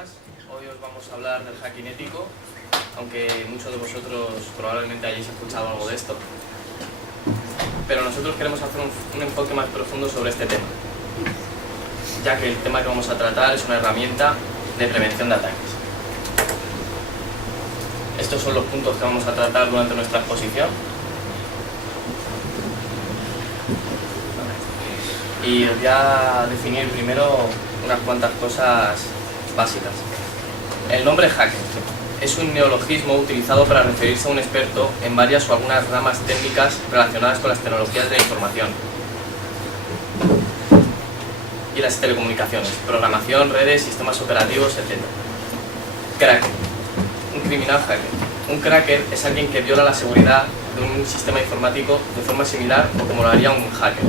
buenas. Hoy os vamos a hablar del hacking ético, aunque muchos de vosotros probablemente hayáis escuchado algo de esto. Pero nosotros queremos hacer un enfoque más profundo sobre este tema, ya que el tema que vamos a tratar es una herramienta de prevención de ataques. Estos son los puntos que vamos a tratar durante nuestra exposición. Y os voy a definir primero unas cuantas cosas básicas. El nombre hacker es un neologismo utilizado para referirse a un experto en varias o algunas ramas técnicas relacionadas con las tecnologías de la información y las telecomunicaciones, programación, redes, sistemas operativos, etc. Cracker, un criminal hacker. Un cracker es alguien que viola la seguridad de un sistema informático de forma similar o como lo haría un hacker.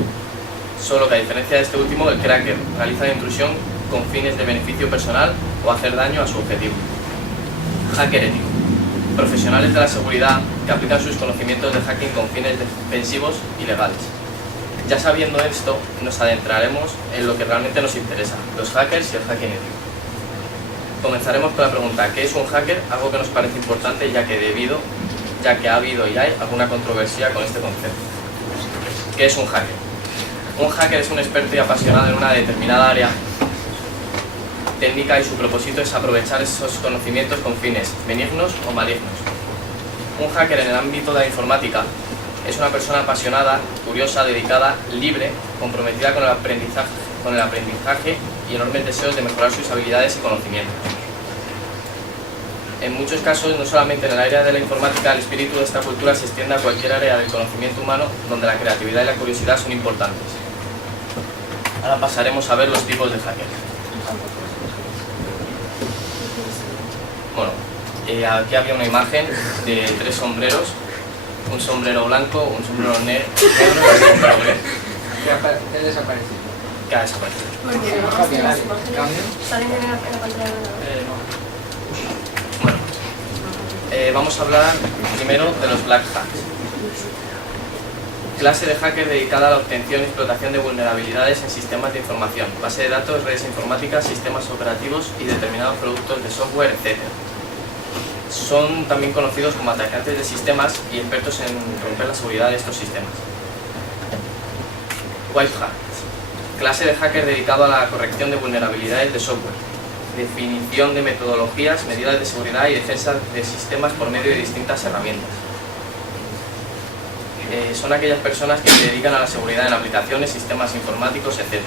Solo que a diferencia de este último, el cracker realiza la intrusión con fines de beneficio personal o hacer daño a su objetivo. Hacker ético. Profesionales de la seguridad que aplican sus conocimientos de hacking con fines defensivos y legales. Ya sabiendo esto, nos adentraremos en lo que realmente nos interesa, los hackers y el hacking ético. Comenzaremos con la pregunta, ¿qué es un hacker? Algo que nos parece importante ya que ha habido y hay alguna controversia con este concepto. ¿Qué es un hacker? Un hacker es un experto y apasionado en una determinada área técnica y su propósito es aprovechar esos conocimientos con fines benignos o malignos. Un hacker en el ámbito de la informática es una persona apasionada, curiosa, dedicada, libre, comprometida con el aprendizaje y enormes deseos de mejorar sus habilidades y conocimientos. En muchos casos, no solamente en el área de la informática, el espíritu de esta cultura se extiende a cualquier área del conocimiento humano donde la creatividad y la curiosidad son importantes. Ahora pasaremos a ver los tipos de hackers. Bueno, aquí había una imagen de tres sombreros, un sombrero blanco, un sombrero negro y un sombrero gris. ¿Qué ha desaparecido? ¿Qué ha desaparecido? Bueno, vamos a hablar primero de los black hats. Clase de hacker dedicada a la obtención y explotación de vulnerabilidades en sistemas de información, base de datos, redes informáticas, sistemas operativos y determinados productos de software, etc. Son también conocidos como atacantes de sistemas y expertos en romper la seguridad de estos sistemas. White hat. Clase de hacker dedicado a la corrección de vulnerabilidades de software, definición de metodologías, medidas de seguridad y defensa de sistemas por medio de distintas herramientas. Son aquellas personas que se dedican a la seguridad en aplicaciones, sistemas informáticos, etc.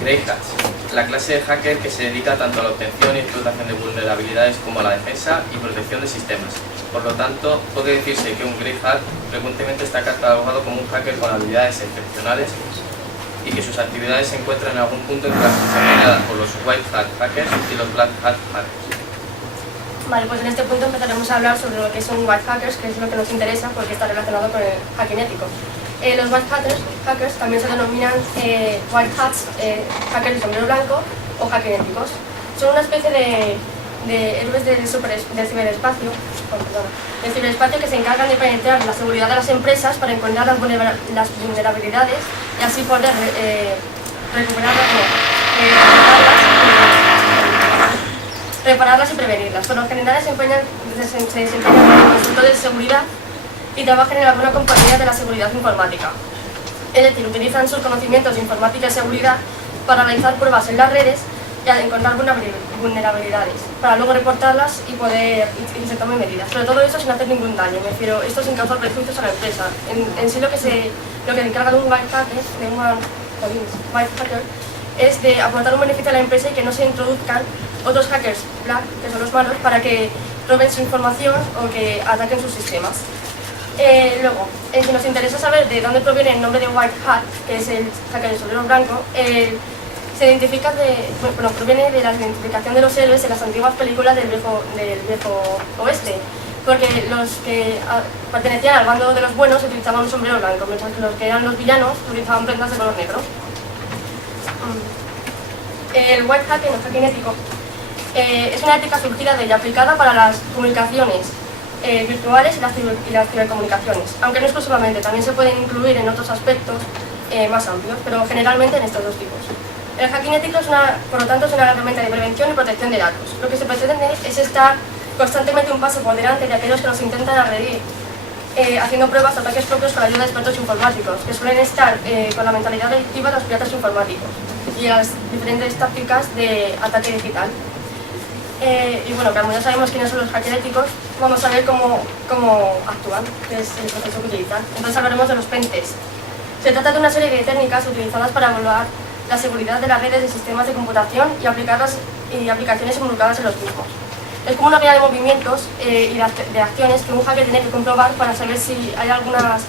Grey hats, la clase de hacker que se dedica tanto a la obtención y explotación de vulnerabilidades como a la defensa y protección de sistemas. Por lo tanto, puede decirse que un grey hat frecuentemente está catalogado como un hacker con habilidades excepcionales y que sus actividades se encuentran en algún punto entre las desempeñadas por los white hat hackers y los black hat hackers. Vale, pues en este punto empezaremos a hablar sobre lo que son white hackers, que es lo que nos interesa porque está relacionado con el hacking ético. Los white hackers también se denominan white hats, hackers de sombrero blanco o hacker éticos. Son una especie de héroes del ciberespacio, que se encargan de penetrar la seguridad de las empresas para encontrar las vulnerabilidades y así poder repararlas y prevenirlas. Por lo general se desempeñan como consultores de seguridad y trabajan en alguna compañía de la seguridad informática. Es decir, utilizan sus conocimientos de informática y seguridad para realizar pruebas en las redes y encontrar vulnerabilidades, para luego reportarlas y se tomen medidas. Pero todo eso sin hacer ningún daño, me refiero, esto sin causar perjuicios a la empresa. En sí lo que encarga de un white hacker, es de aportar un beneficio a la empresa y que no se introduzcan otros hackers black, que son los malos, para que roben su información o que ataquen sus sistemas. Luego, si nos interesa saber de dónde proviene el nombre de white hat, que es el hacker de sombrero blanco, proviene de la identificación de los héroes en las antiguas películas del viejo oeste, porque los que pertenecían al bando de los buenos utilizaban un sombrero blanco, mientras que los que eran los villanos utilizaban prendas de color negro. El white hat, el hacking ético, es una ética surgida y aplicada para las comunicaciones virtuales y las cibercomunicaciones, aunque no exclusivamente, también se pueden incluir en otros aspectos más amplios, pero generalmente en estos dos tipos. El hacking ético por lo tanto, es una herramienta de prevención y protección de datos. Lo que se pretende es estar constantemente un paso por delante de aquellos que nos intentan agredir, haciendo pruebas de ataques propios con la ayuda de expertos informáticos, que suelen estar con la mentalidad delictiva de los piratas informáticos y las diferentes tácticas de ataque digital. Y bueno, como ya sabemos quiénes son los hackers éticos, vamos a ver cómo actúan, que es el proceso que utilizan. Entonces hablaremos de los pentests. Se trata de una serie de técnicas utilizadas para evaluar la seguridad de las redes de sistemas de computación y aplicaciones involucradas en los mismos. Es como una guía de movimientos y de acciones que un hacker tiene que comprobar para saber si hay algunas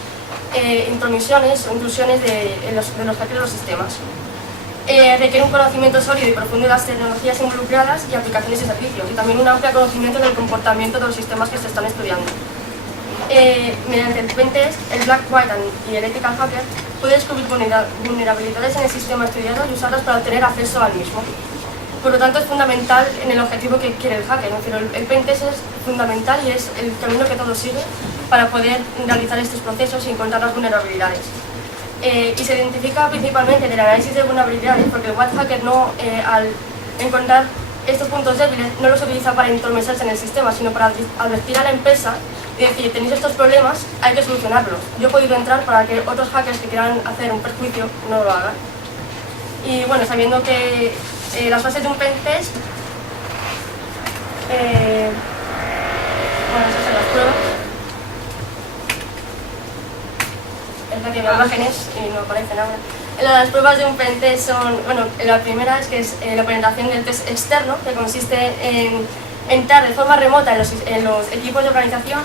intromisiones o intrusiones de los hackers de los sistemas. Requiere un conocimiento sólido y profundo de las tecnologías involucradas y aplicaciones y servicios, y también un amplio conocimiento del comportamiento de los sistemas que se están estudiando. Mediante el pentest, el Black, White y el Ethical Hacker puede descubrir vulnerabilidades en el sistema estudiado y usarlas para obtener acceso al mismo. Por lo tanto, es fundamental en el objetivo que quiere el hacker, ¿no? Pero el pentest es fundamental y es el camino que todo sigue para poder realizar estos procesos y encontrar las vulnerabilidades. Y se identifica principalmente del análisis de vulnerabilidades, porque el white hacker al encontrar estos puntos débiles no los utiliza para intrometerse en el sistema, sino para advertir a la empresa y decir: tenéis estos problemas, hay que solucionarlos. Yo he podido entrar para que otros hackers que quieran hacer un perjuicio no lo hagan. Y bueno, sabiendo que las fases de un pentest, bueno, esas son las pruebas. Es la que veo imágenes y no aparecen ahora. Las pruebas de un pentest son, bueno, la primera es que es la penetración del test externo, que consiste en entrar de forma remota en los equipos de organización,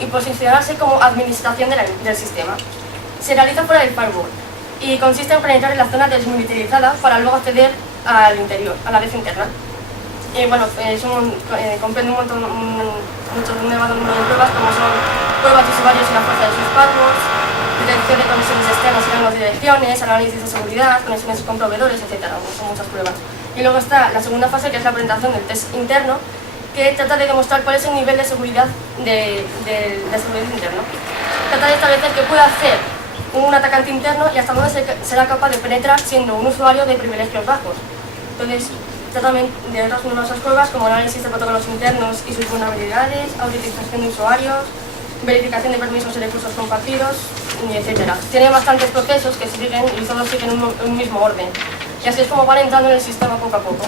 y posicionarse como administración del sistema. Se realiza fuera del firewall y consiste en penetrar en la zona desmilitarizada para luego acceder al interior, a la red interna. Bueno, comprende un elevado número de pruebas, como son pruebas de usuarios y la fuerza de sus passwords, detección de conexiones externas y rangos de direcciones, análisis de seguridad, conexiones con proveedores, etc. Son muchas pruebas. Y luego está la segunda fase, que es la presentación del test interno, que trata de demostrar cuál es el nivel de seguridad de seguridad interno. Trata de establecer qué puede hacer un atacante interno y hasta dónde será capaz de penetrar siendo un usuario de privilegios bajos. Entonces, trata de otras numerosas pruebas como análisis de protocolos internos y sus vulnerabilidades, autenticación de usuarios, verificación de permisos y recursos compartidos, y etc. Tiene bastantes procesos que siguen y todos siguen un mismo orden. Y así es como van entrando en el sistema poco a poco.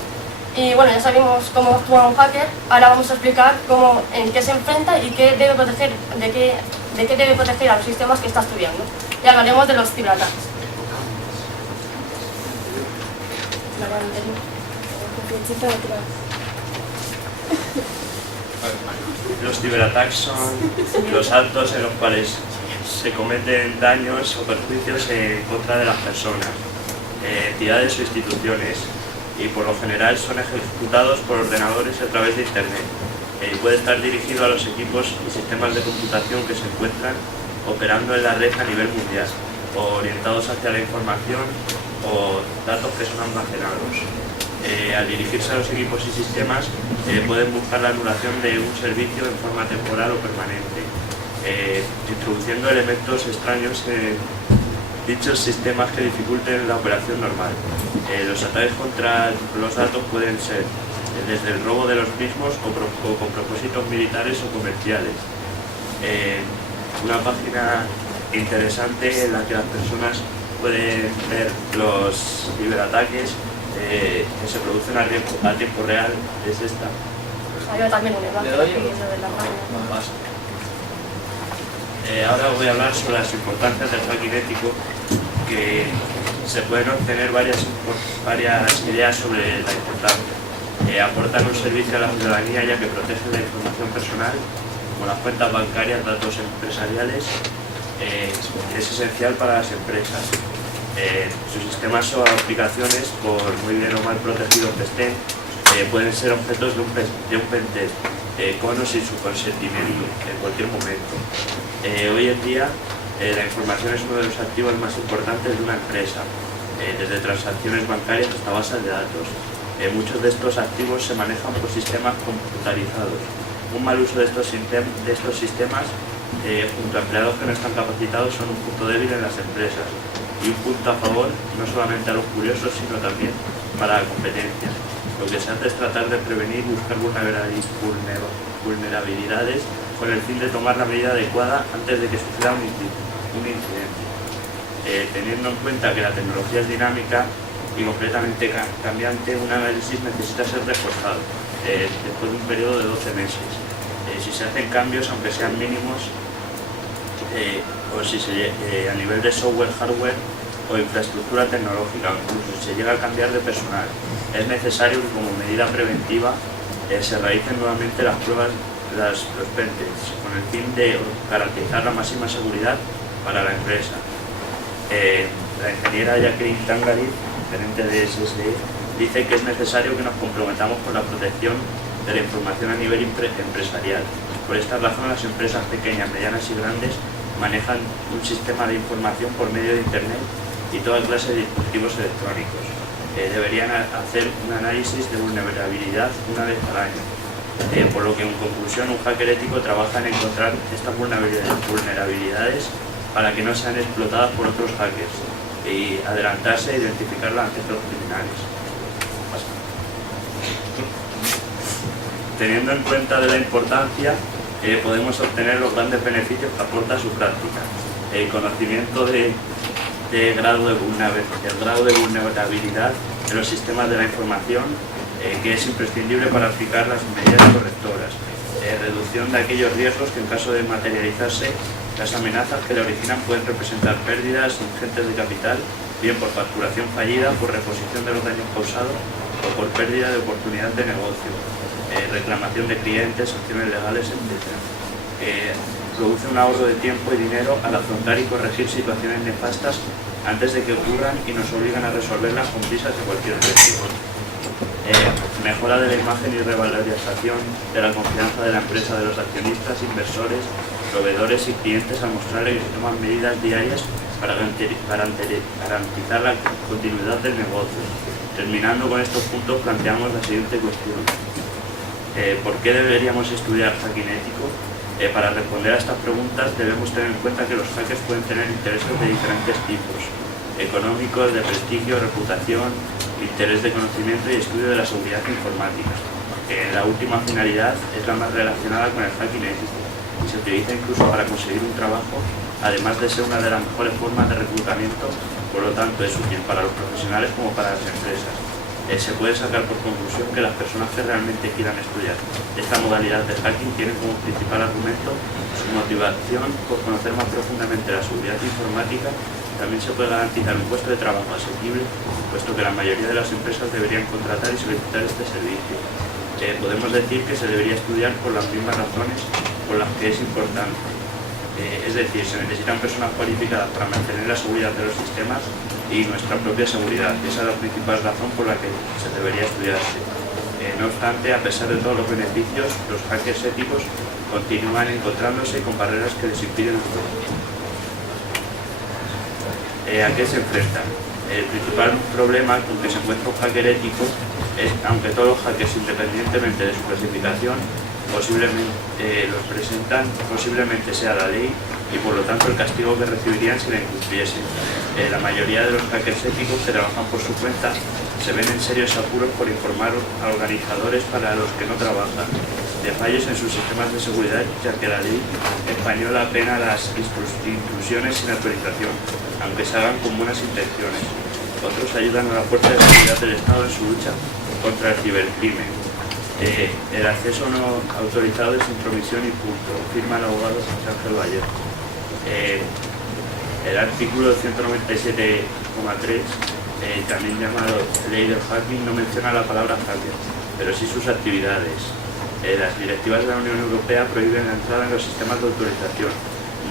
Y bueno, ya sabemos cómo actúa un hacker, ahora vamos a explicar en qué se enfrenta y qué debe proteger, de qué debe proteger a los sistemas que está estudiando. Y hablaremos de los ciberataques. Los ciberataques son los actos en los cuales se cometen daños o perjuicios en contra de las personas, entidades o instituciones, y por lo general son ejecutados por ordenadores a través de Internet. Puede estar dirigido a los equipos y sistemas de computación que se encuentran operando en la red a nivel mundial, o orientados hacia la información o datos que son almacenados. Al dirigirse a los equipos y sistemas, pueden buscar la anulación de un servicio en forma temporal o permanente, introduciendo elementos extraños en dichos sistemas que dificulten la operación normal. Los ataques contra los datos pueden ser desde el robo de los mismos o con propósitos militares o comerciales. Una página interesante en la que las personas pueden ver los ciberataques que se producen a tiempo real es esta. Yo también un enlace. Ahora voy a hablar sobre las importancias del hacking ético, que se pueden obtener varias ideas sobre la importancia. Aportan un servicio a la ciudadanía ya que protegen la información personal, como las cuentas bancarias, datos empresariales, que es esencial para las empresas. Sus sistemas o aplicaciones, por muy bien o mal protegidos que estén, pueden ser objetos de un pentest, con o sin su consentimiento, en cualquier momento. Hoy en día, la información es uno de los activos más importantes de una empresa, desde transacciones bancarias hasta bases de datos. Muchos de estos activos se manejan por sistemas computarizados. Un mal uso de estos sistemas junto a empleados que no están capacitados, son un punto débil en las empresas y un punto a favor no solamente a los curiosos, sino también para la competencia. Lo que se hace es tratar de prevenir y buscar vulnerabilidades con el fin de tomar la medida adecuada antes de que suceda un incidente. Teniendo en cuenta que la tecnología es dinámica y completamente cambiante, un análisis necesita ser reforzado después de un periodo de 12 meses. Si se hacen cambios, aunque sean mínimos, o si a nivel de software, hardware o infraestructura tecnológica, o incluso si se llega a cambiar de personal, es necesario que como medida preventiva se realicen nuevamente las pruebas, los pentests, con el fin de garantizar la máxima seguridad para la empresa. La ingeniera Jacqueline Tangari, gerente de SSE, dice que es necesario que nos comprometamos con la protección de la información a nivel empresarial. Por esta razón, las empresas pequeñas, medianas y grandes manejan un sistema de información por medio de Internet y toda clase de dispositivos electrónicos. Deberían hacer un análisis de vulnerabilidad una vez al año. Por lo que, en conclusión, un hacker ético trabaja en encontrar estas vulnerabilidades para que no sean explotadas por otros hackers y adelantarse e identificarlas ante los criminales. Teniendo en cuenta de la importancia, podemos obtener los grandes beneficios que aporta su práctica. El conocimiento del grado de vulnerabilidad de los sistemas de la información, que es imprescindible para aplicar las medidas correctoras. Reducción de aquellos riesgos que, en caso de materializarse, las amenazas que le originan pueden representar pérdidas ingentes de capital, bien por facturación fallida, por reposición de los daños causados o por pérdida de oportunidad de negocio, reclamación de clientes, acciones legales, etc. Produce un ahorro de tiempo y dinero al afrontar y corregir situaciones nefastas antes de que ocurran y nos obligan a resolverlas con prisas de cualquier precio. Mejora de la imagen y revalorización de la confianza de la empresa, de los accionistas, inversores, proveedores y clientes al mostrarles que toman medidas diarias para garantizar la continuidad del negocio. Terminando con estos puntos, planteamos la siguiente cuestión. ¿Por qué deberíamos estudiar hacking ético? Para responder a estas preguntas debemos tener en cuenta que los hackers pueden tener intereses de diferentes tipos: económicos, de prestigio, reputación, interés de conocimiento y estudio de la seguridad informática. La última finalidad es la más relacionada con el hacking ético y se utiliza incluso para conseguir un trabajo, además de ser una de las mejores formas de reclutamiento. Por lo tanto, es útil para los profesionales como para las empresas. Se puede sacar por conclusión que las personas que realmente quieran estudiar esta modalidad de hacking tienen como principal argumento su motivación por conocer más profundamente la seguridad informática. También se puede garantizar un puesto de trabajo asequible, puesto que la mayoría de las empresas deberían contratar y solicitar este servicio. Podemos decir que se debería estudiar por las mismas razones por las que es importante. Es decir, se necesitan personas cualificadas para mantener la seguridad de los sistemas y nuestra propia seguridad. Esa es la principal razón por la que se debería estudiarse. No obstante, a pesar de todos los beneficios, los hackers éticos continúan encontrándose con barreras que les impiden actuar. ¿A qué se enfrentan? El principal problema con que se encuentra un hacker ético es, aunque todos los hackers, independientemente de su clasificación, posiblemente los presentan, posiblemente sea la ley y por lo tanto el castigo que recibirían si la incumpliesen. La mayoría de los hackers éticos que trabajan por su cuenta se ven en serios apuros por informar a organizadores para los que no trabajan de fallos en sus sistemas de seguridad, ya que la ley española apena las intrusiones sin autorización, aunque se hagan con buenas intenciones. Otros ayudan a la fuerza de seguridad del Estado en su lucha contra el cibercrimen. El acceso no autorizado es intromisión y punto, firma el abogado Ángel Vallejo. El artículo 197,3, también llamado Ley del Hacking, no menciona la palabra hacker, pero sí sus actividades. Las directivas de la Unión Europea prohíben la entrada en los sistemas de autorización,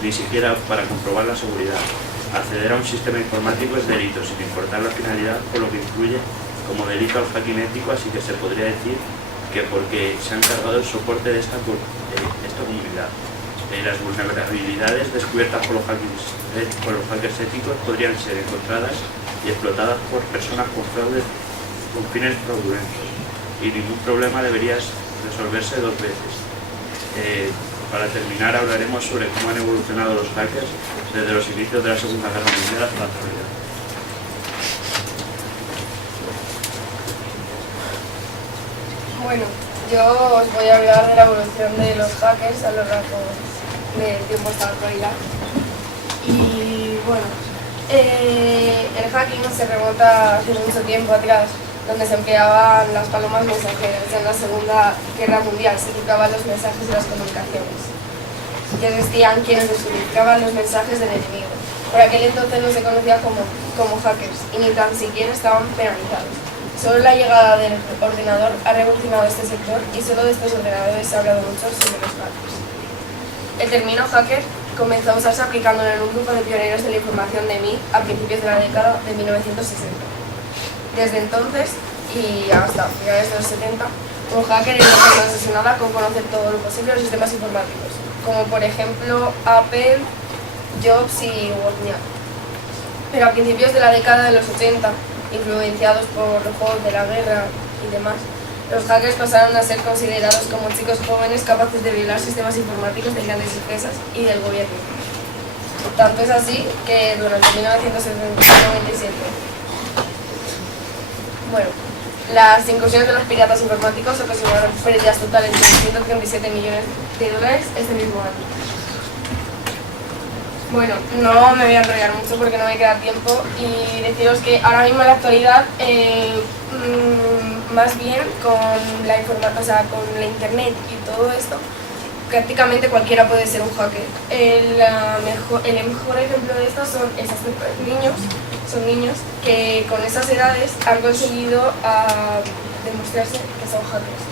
ni siquiera para comprobar la seguridad. Acceder a un sistema informático es delito, sin importar la finalidad, por lo que incluye como delito al hacking ético, así que se podría decir que porque se ha encargado el soporte de esta comunidad. Las vulnerabilidades descubiertas por los hackers éticos podrían ser encontradas y explotadas por personas con fines fraudulentos, y ningún problema debería resolverse dos veces. Para terminar, hablaremos sobre cómo han evolucionado los hackers desde los inicios de la Segunda Guerra Mundial hasta la actualidad. Bueno, yo os voy a hablar de la evolución de los hackers a lo largo del tiempo hasta la actualidad. Y bueno, el hacking se remonta hace mucho tiempo atrás, donde se empleaban las palomas mensajeras. En la Segunda Guerra Mundial se cifraban los mensajes y las comunicaciones, que existían quienes descifraban los mensajes del enemigo. Por aquel entonces no se conocía como hackers y ni tan siquiera estaban penalizados. Solo la llegada del ordenador ha revolucionado este sector y solo de estos ordenadores se ha hablado mucho sobre los hackers. El término hacker comenzó a usarse aplicándolo en un grupo de pioneros de la información de MIT a principios de la década de 1960. Desde entonces y hasta finales de los 70, un hacker es una persona obsesionada con conocer todo lo posible de los sistemas informáticos, como por ejemplo Apple, Jobs y Wozniak. Pero a principios de la década de los 80, influenciados por los juegos de la guerra y demás, los hackers pasaron a ser considerados como chicos jóvenes capaces de violar sistemas informáticos de grandes empresas y del gobierno. Tanto es así que durante 1997, las incursiones de los piratas informáticos ocasionaron pérdidas totales de 137 millones de dólares este mismo año. Bueno, no me voy a enrollar mucho porque no me queda tiempo y deciros que ahora mismo en la actualidad, más bien con la con la internet y todo esto, prácticamente cualquiera puede ser un hacker. El mejor ejemplo de esto son son niños que con esas edades han conseguido demostrarse que son hackers.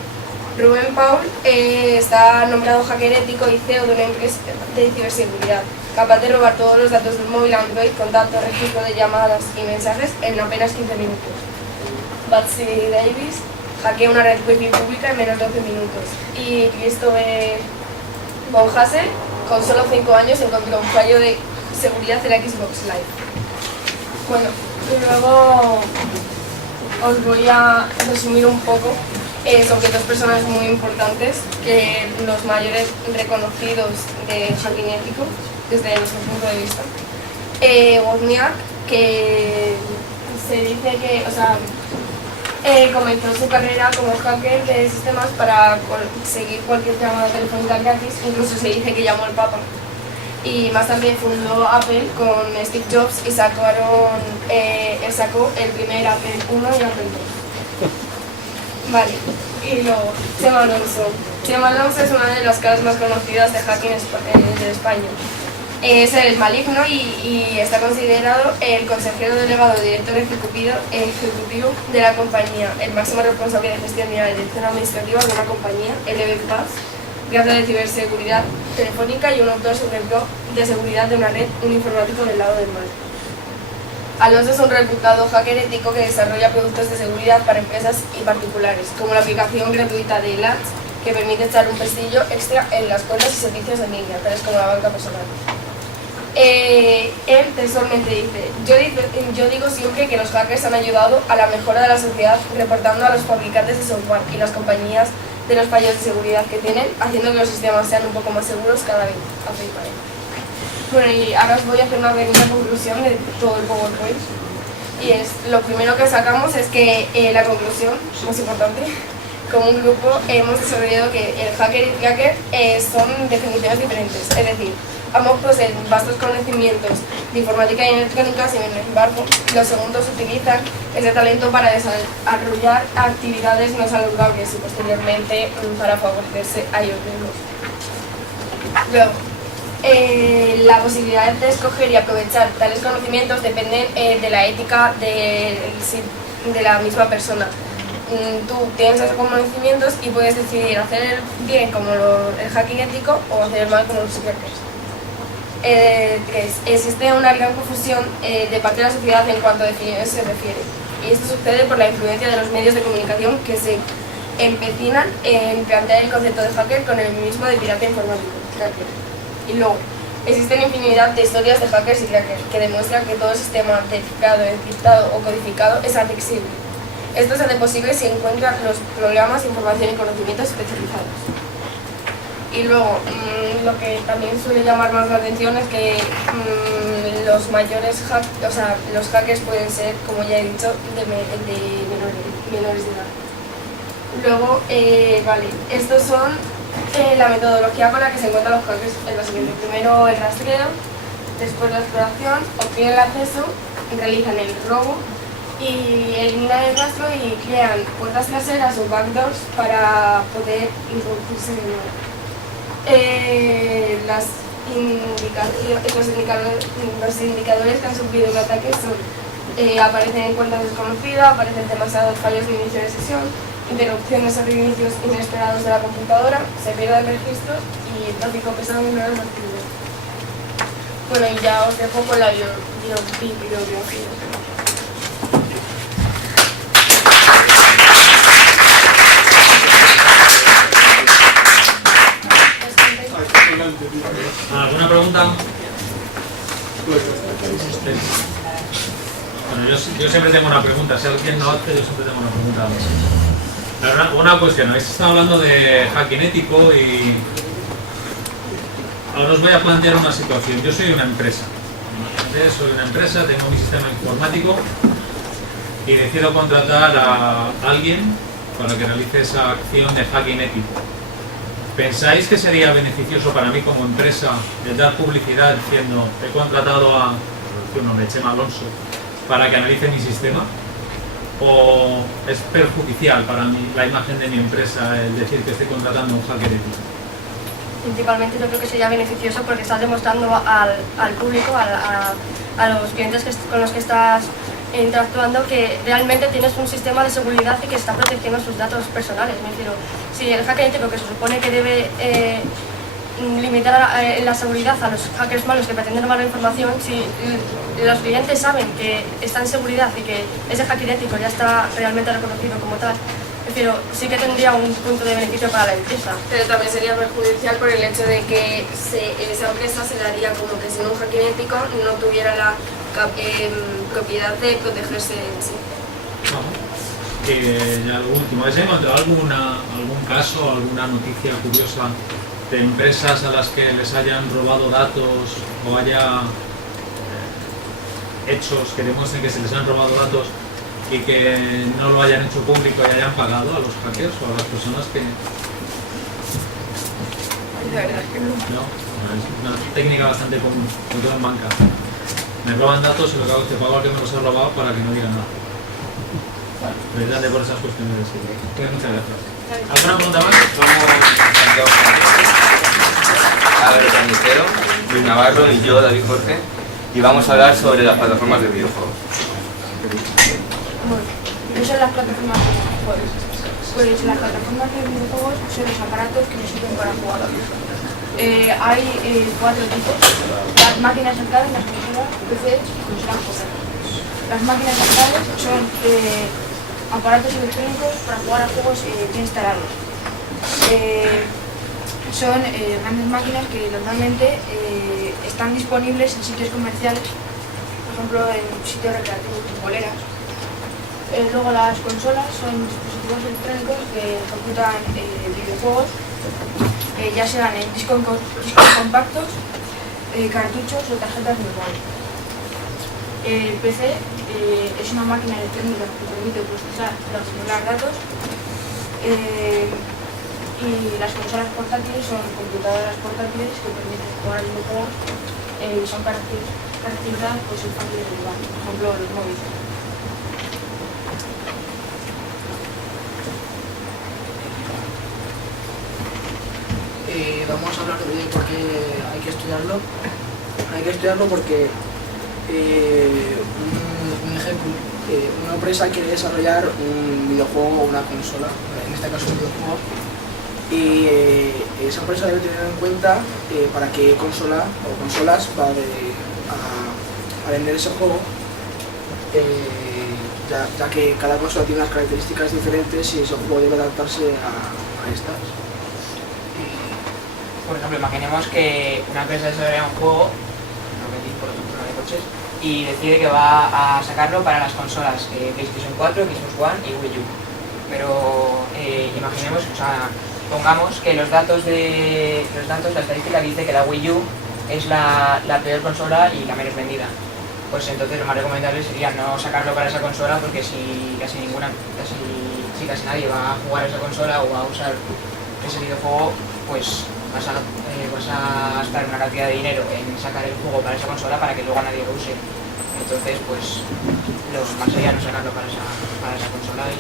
Rubén Paul está nombrado hacker ético y CEO de una empresa de ciberseguridad, capaz de robar todos los datos del móvil Android, contactos, registro de llamadas y mensajes en apenas 15 minutos. Betsy Davis hackea una red wifi pública en menos de 12 minutos. Y Christopher von Hassel, con solo 5 años, encontró un fallo de seguridad en Xbox Live. Bueno, y luego os voy a resumir un poco sobre dos personas muy importantes, que los mayores reconocidos de hacking ético desde nuestro punto de vista. Wozniak, que se dice que comenzó su carrera como hacker de sistemas para conseguir cualquier llamada telefónica gratis, incluso se dice que llamó al Papa. Y más tarde fundó Apple con Steve Jobs y sacó el primer Apple I y Apple II. Vale, y luego, Chema Alonso. Chema Alonso es una de las caras más conocidas de hacking de España. Es el maligno y está considerado el consejero delegado director ejecutivo de la compañía, el máximo responsable de gestión y la dirección administrativa de una compañía, LB Paz, gracias de ciberseguridad telefónica y un autor sobre el blog de seguridad de una red, un informático del lado del mal. Alonso es un reputado hacker ético que desarrolla productos de seguridad para empresas y particulares, como la aplicación gratuita de Latch, que permite echar un pestillo extra en las cuentas y servicios en línea, tales como la banca personal. Él textualmente dice: yo digo siempre que los hackers han ayudado a la mejora de la sociedad, reportando a los fabricantes de software y las compañías de los fallos de seguridad que tienen, haciendo que los sistemas sean un poco más seguros cada vez. Bueno, y ahora os voy a hacer una pequeña conclusión de todo el PowerPoint. Y lo primero que sacamos es que la conclusión, más importante, como un grupo hemos desarrollado que el hacker y el cracker son definiciones diferentes. Es decir, ambos poseen vastos conocimientos de informática y electrónica, sin embargo, los segundos utilizan ese talento para desarrollar actividades no saludables y posteriormente para favorecerse a ellos mismos. Luego, la posibilidad de escoger y aprovechar tales conocimientos dependen de la ética de la misma persona. Tú tienes esos conocimientos y puedes decidir hacer el bien como el hacking ético o hacer el mal como los crackers. 3. Existe una gran confusión de parte de la sociedad en cuanto a definiciones se refiere. Y esto sucede por la influencia de los medios de comunicación que se empecinan en plantear el concepto de hacker con el mismo de pirata informático, cracker. Y luego, existen infinidad de historias de hackers y crackers que demuestran que todo sistema decifrado, encriptado o codificado es accesible. Esto se hace posible si encuentran los programas, información y conocimientos especializados. Y luego, lo que también suele llamar más la atención es que los mayores los hackers pueden ser, como ya he dicho, de menores de edad. Luego, vale, estos son la metodología con la que se encuentran los hackers en lo siguiente. Primero el rastreo, después la exploración, obtienen el acceso, realizan el robo y eliminan el rastro y crean puertas traseras o backdoors para poder introducirse de nuevo. Los indicadores que han sufrido un ataque son aparecen en cuentas desconocidas, aparecen demasiados fallos de inicio de sesión, interrupciones o reinicios inesperados de la computadora, se pierden registros y tráfico pesado y nuevas actividades. Bueno, y ya os dejo con la bibliografía. ¿Alguna pregunta? Bueno, yo siempre tengo una pregunta. Si alguien no hace, yo siempre tengo una pregunta. Una cuestión. Habéis estado hablando de hacking ético y ahora os voy a plantear una situación. Yo soy una empresa. Soy una empresa, tengo mi sistema informático y decido contratar a alguien para que realice esa acción de hacking ético. ¿Pensáis que sería beneficioso para mí como empresa el dar publicidad diciendo he contratado a un nombre, Chema Alonso, para que analice mi sistema? ¿O es perjudicial para mí, la imagen de mi empresa, el decir que estoy contratando a un hacker ético? Principalmente yo creo que sería beneficioso porque estás demostrando al público, a los clientes con los que estás interactuando, que realmente tienes un sistema de seguridad y que está protegiendo sus datos personales. Me refiero, si el hacker ético, que se supone que debe limitar la seguridad a los hackers malos que pretenden robar la información, si los clientes saben que está en seguridad y que ese hacker ético ya está realmente reconocido como tal, pero sí que tendría un punto de beneficio para la empresa. Pero también sería perjudicial por el hecho de que esa empresa se daría como que sin un hacker ético no tuviera la propiedad de protegerse en sí. Ya lo último, ¿habéis encontrado algún caso, alguna noticia curiosa de empresas a las que les hayan robado datos o haya hechos que demuestren que se les han robado datos y que no lo hayan hecho público y hayan pagado a los hackers o a las personas que... La verdad que no. No, es una técnica bastante común, sobre todo en banca. Me roban datos y lo que hago es que pago al que me los ha robado para que no diga nada. Precisamente por esas cuestiones. Muchas gracias. ¿Alguna pregunta más? Somos Álvaro Cañicero, Luis Navarro y yo, David Jorge, y vamos a hablar sobre las plataformas de videojuegos. Bueno, ¿qué son las plataformas de videojuegos? Pues las plataformas de videojuegos son los aparatos que nos sirven para jugar. Hay 4 tipos: las máquinas arcade, las consolas, PC y consolas portátiles. Las máquinas arcade son aparatos electrónicos para jugar a juegos ya instalados. Son grandes máquinas que normalmente están disponibles en sitios comerciales, por ejemplo en sitios recreativos, en boleras. Luego las consolas son dispositivos electrónicos que ejecutan videojuegos, ya sean en discos compactos, cartuchos o tarjetas de memoria. El PC es una máquina electrónica que permite procesar y acumular datos, y las consolas portátiles son computadoras portátiles que permiten jugar a videojuegos y son caracterizadas por ser fáciles de llevar, por ejemplo los móviles. Vamos a hablar de por qué hay que estudiarlo. Hay que estudiarlo porque un ejemplo, una empresa quiere desarrollar un videojuego o una consola, en este caso un videojuego, y esa empresa debe tener en cuenta para qué consola o consolas va a vender ese juego, ya que cada consola tiene unas características diferentes y ese juego debe adaptarse a estas. Por ejemplo, imaginemos que una empresa desarrolla un juego, por ejemplo, de coches, y decide que va a sacarlo para las consolas PlayStation 4, Xbox One y Wii U. Pero imaginemos, o sea, pongamos que la estadística dice que la Wii U es la peor consola y la menos vendida. Pues entonces lo más recomendable sería no sacarlo para esa consola, porque si casi nadie va a jugar a esa consola o va a usar ese videojuego, pues vas a gastar una cantidad de dinero en sacar el juego para esa consola para que luego nadie lo use. Entonces, pues lo más sería no sacarlo para esa consola y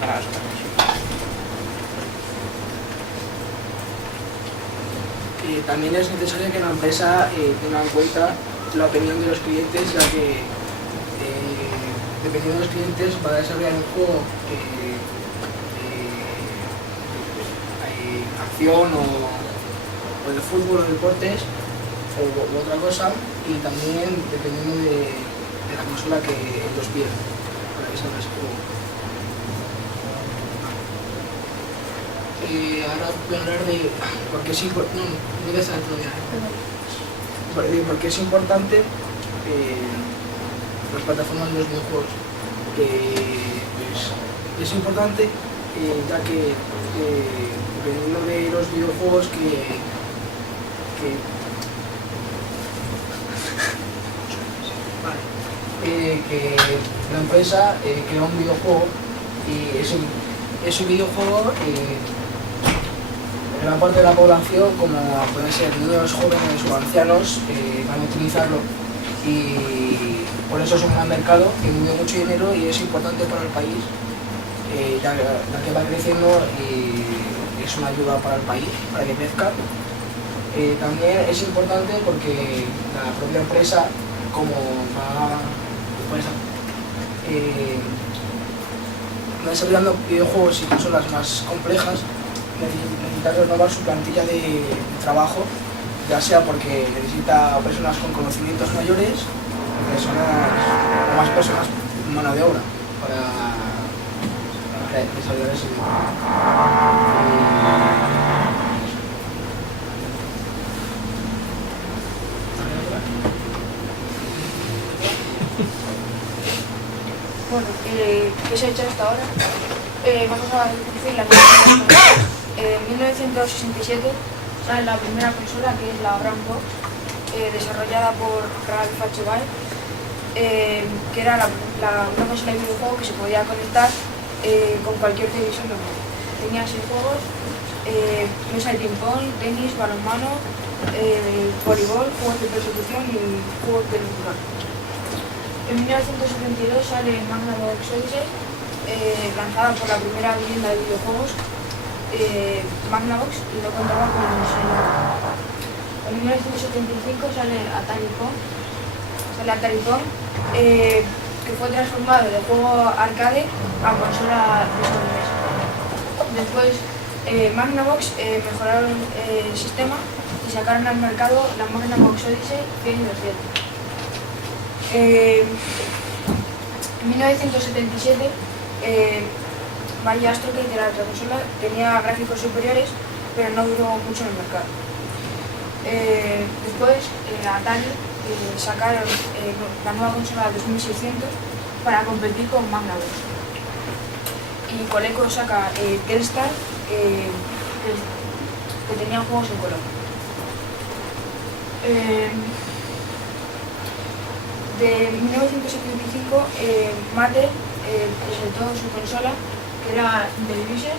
para las otras consolas. También es necesario que la empresa tenga en cuenta la opinión de los clientes, ya que dependiendo de los clientes va a desarrollar un juego acción o de fútbol o deportes o otra cosa, y también dependiendo de la consola que ellos pidan para que salga ese juego. Ahora voy a hablar de por qué es importante. ¿Por qué es importante las plataformas de los videojuegos? Pues, es importante ya que dependiendo de los videojuegos que la empresa crea un videojuego y ese videojuego gran parte de la población, como pueden ser niños, jóvenes o ancianos, van a utilizarlo, y por eso es un gran mercado que mueve mucho dinero y es importante para el país, ya que va creciendo y es una ayuda para el país, para que crezca. También es importante porque la propia empresa, como va desarrollando videojuegos y consolas más complejas, necesita renovar su plantilla de trabajo, ya sea porque necesita personas con conocimientos mayores o más personas, mano de obra, para desarrollar ese videojuego. Bueno, ¿qué se ha hecho hasta ahora? Vamos a decir las cosas. En 1967 sale la primera consola, que es la Brown Box, desarrollada por Ralph H. Ball, que era una consola de videojuego que se podía conectar con cualquier televisión normal. Tenía 6 juegos: mesa de ping-pong, tenis, balonmano, voleibol, juegos de persecución y juegos de luchar. En 1972 sale Magnavox Odyssey, lanzada por la primera vivienda de videojuegos, Magnavox, y no contaba con el diseño. En 1975 sale Atari Pong, que fue transformado de juego arcade a consola de sobremesa. Después, Magnavox mejoraron el sistema y sacaron al mercado la Magnavox Odyssey 100 y 200. En 1977, Maya Astroke, que era otra consola, tenía gráficos superiores, pero no duró mucho en el mercado. Después, Atari sacaron la nueva consola 2600 para competir con Magnavox. Y Coleco saca Telstar, que tenía juegos en color. De 1975, Mattel presentó su consola, que era Intellivision,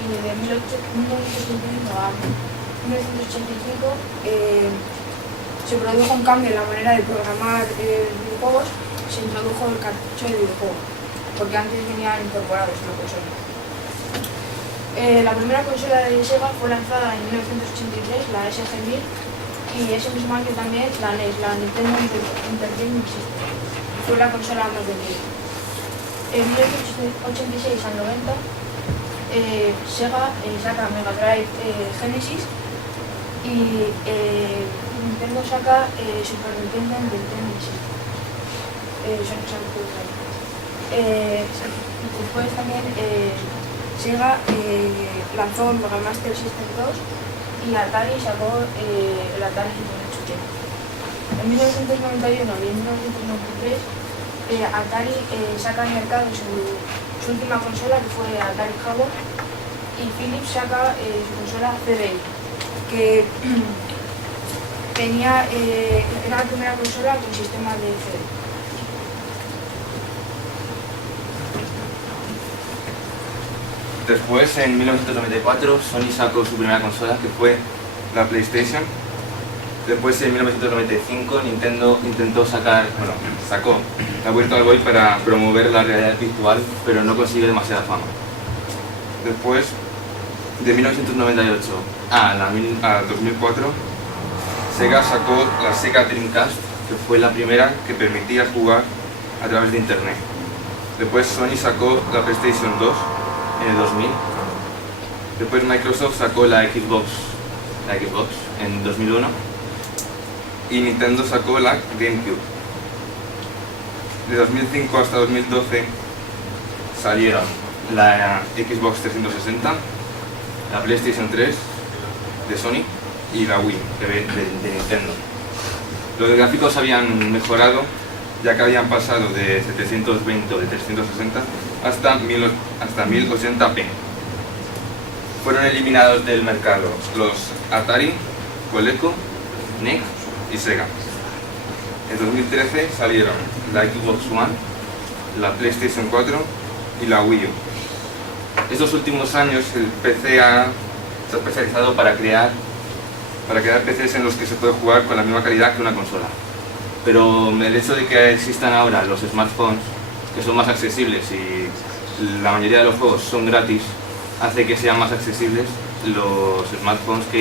y de 1975 a 1985 se produjo un cambio en la manera de programar videojuegos. Se introdujo el cartucho de videojuego, porque antes venían incorporados en la consola. La primera consola de Sega fue lanzada en 1983, la SG-1000, y ese mismo año también la NES, la Nintendo Entertainment System, fue la consola más vendida. En 1986 al 90, Sega saca Mega Drive Genesis y Nintendo saca Super Nintendo Entertainment System. Después también Sega lanzó Mega Master System 2 y Atari sacó el Atari 2880. En 1991 y en 1993 Atari saca al mercado su última consola, que fue Atari Jaguar, y Philips saca su consola CDI, que era la primera consola con sistema de CD. Después, en 1994, Sony sacó su primera consola, que fue la PlayStation. Después, en 1995, Nintendo sacó la Virtual Boy para promover la realidad virtual, pero no consiguió demasiada fama. Después, de 1998 a 2004, Sega sacó la Sega Dreamcast, que fue la primera que permitía jugar a través de internet. Después, Sony sacó la PlayStation 2 en el 2000. Después, Microsoft sacó la Xbox en 2001. Y Nintendo sacó la GameCube. De 2005 hasta 2012 salieron la Xbox 360, la PlayStation 3 de Sony y la Wii de Nintendo. Los gráficos habían mejorado, ya que habían pasado de 720 o de 360 hasta 1080p. Fueron eliminados del mercado los Atari, Coleco, NEC y Sega. En 2013 salieron la Xbox One, la PlayStation 4 y la Wii U. Estos últimos años el PC se ha especializado para crear PCs en los que se puede jugar con la misma calidad que una consola. Pero el hecho de que existan ahora los smartphones, que son más accesibles y la mayoría de los juegos son gratis, hace que sean más accesibles los smartphones que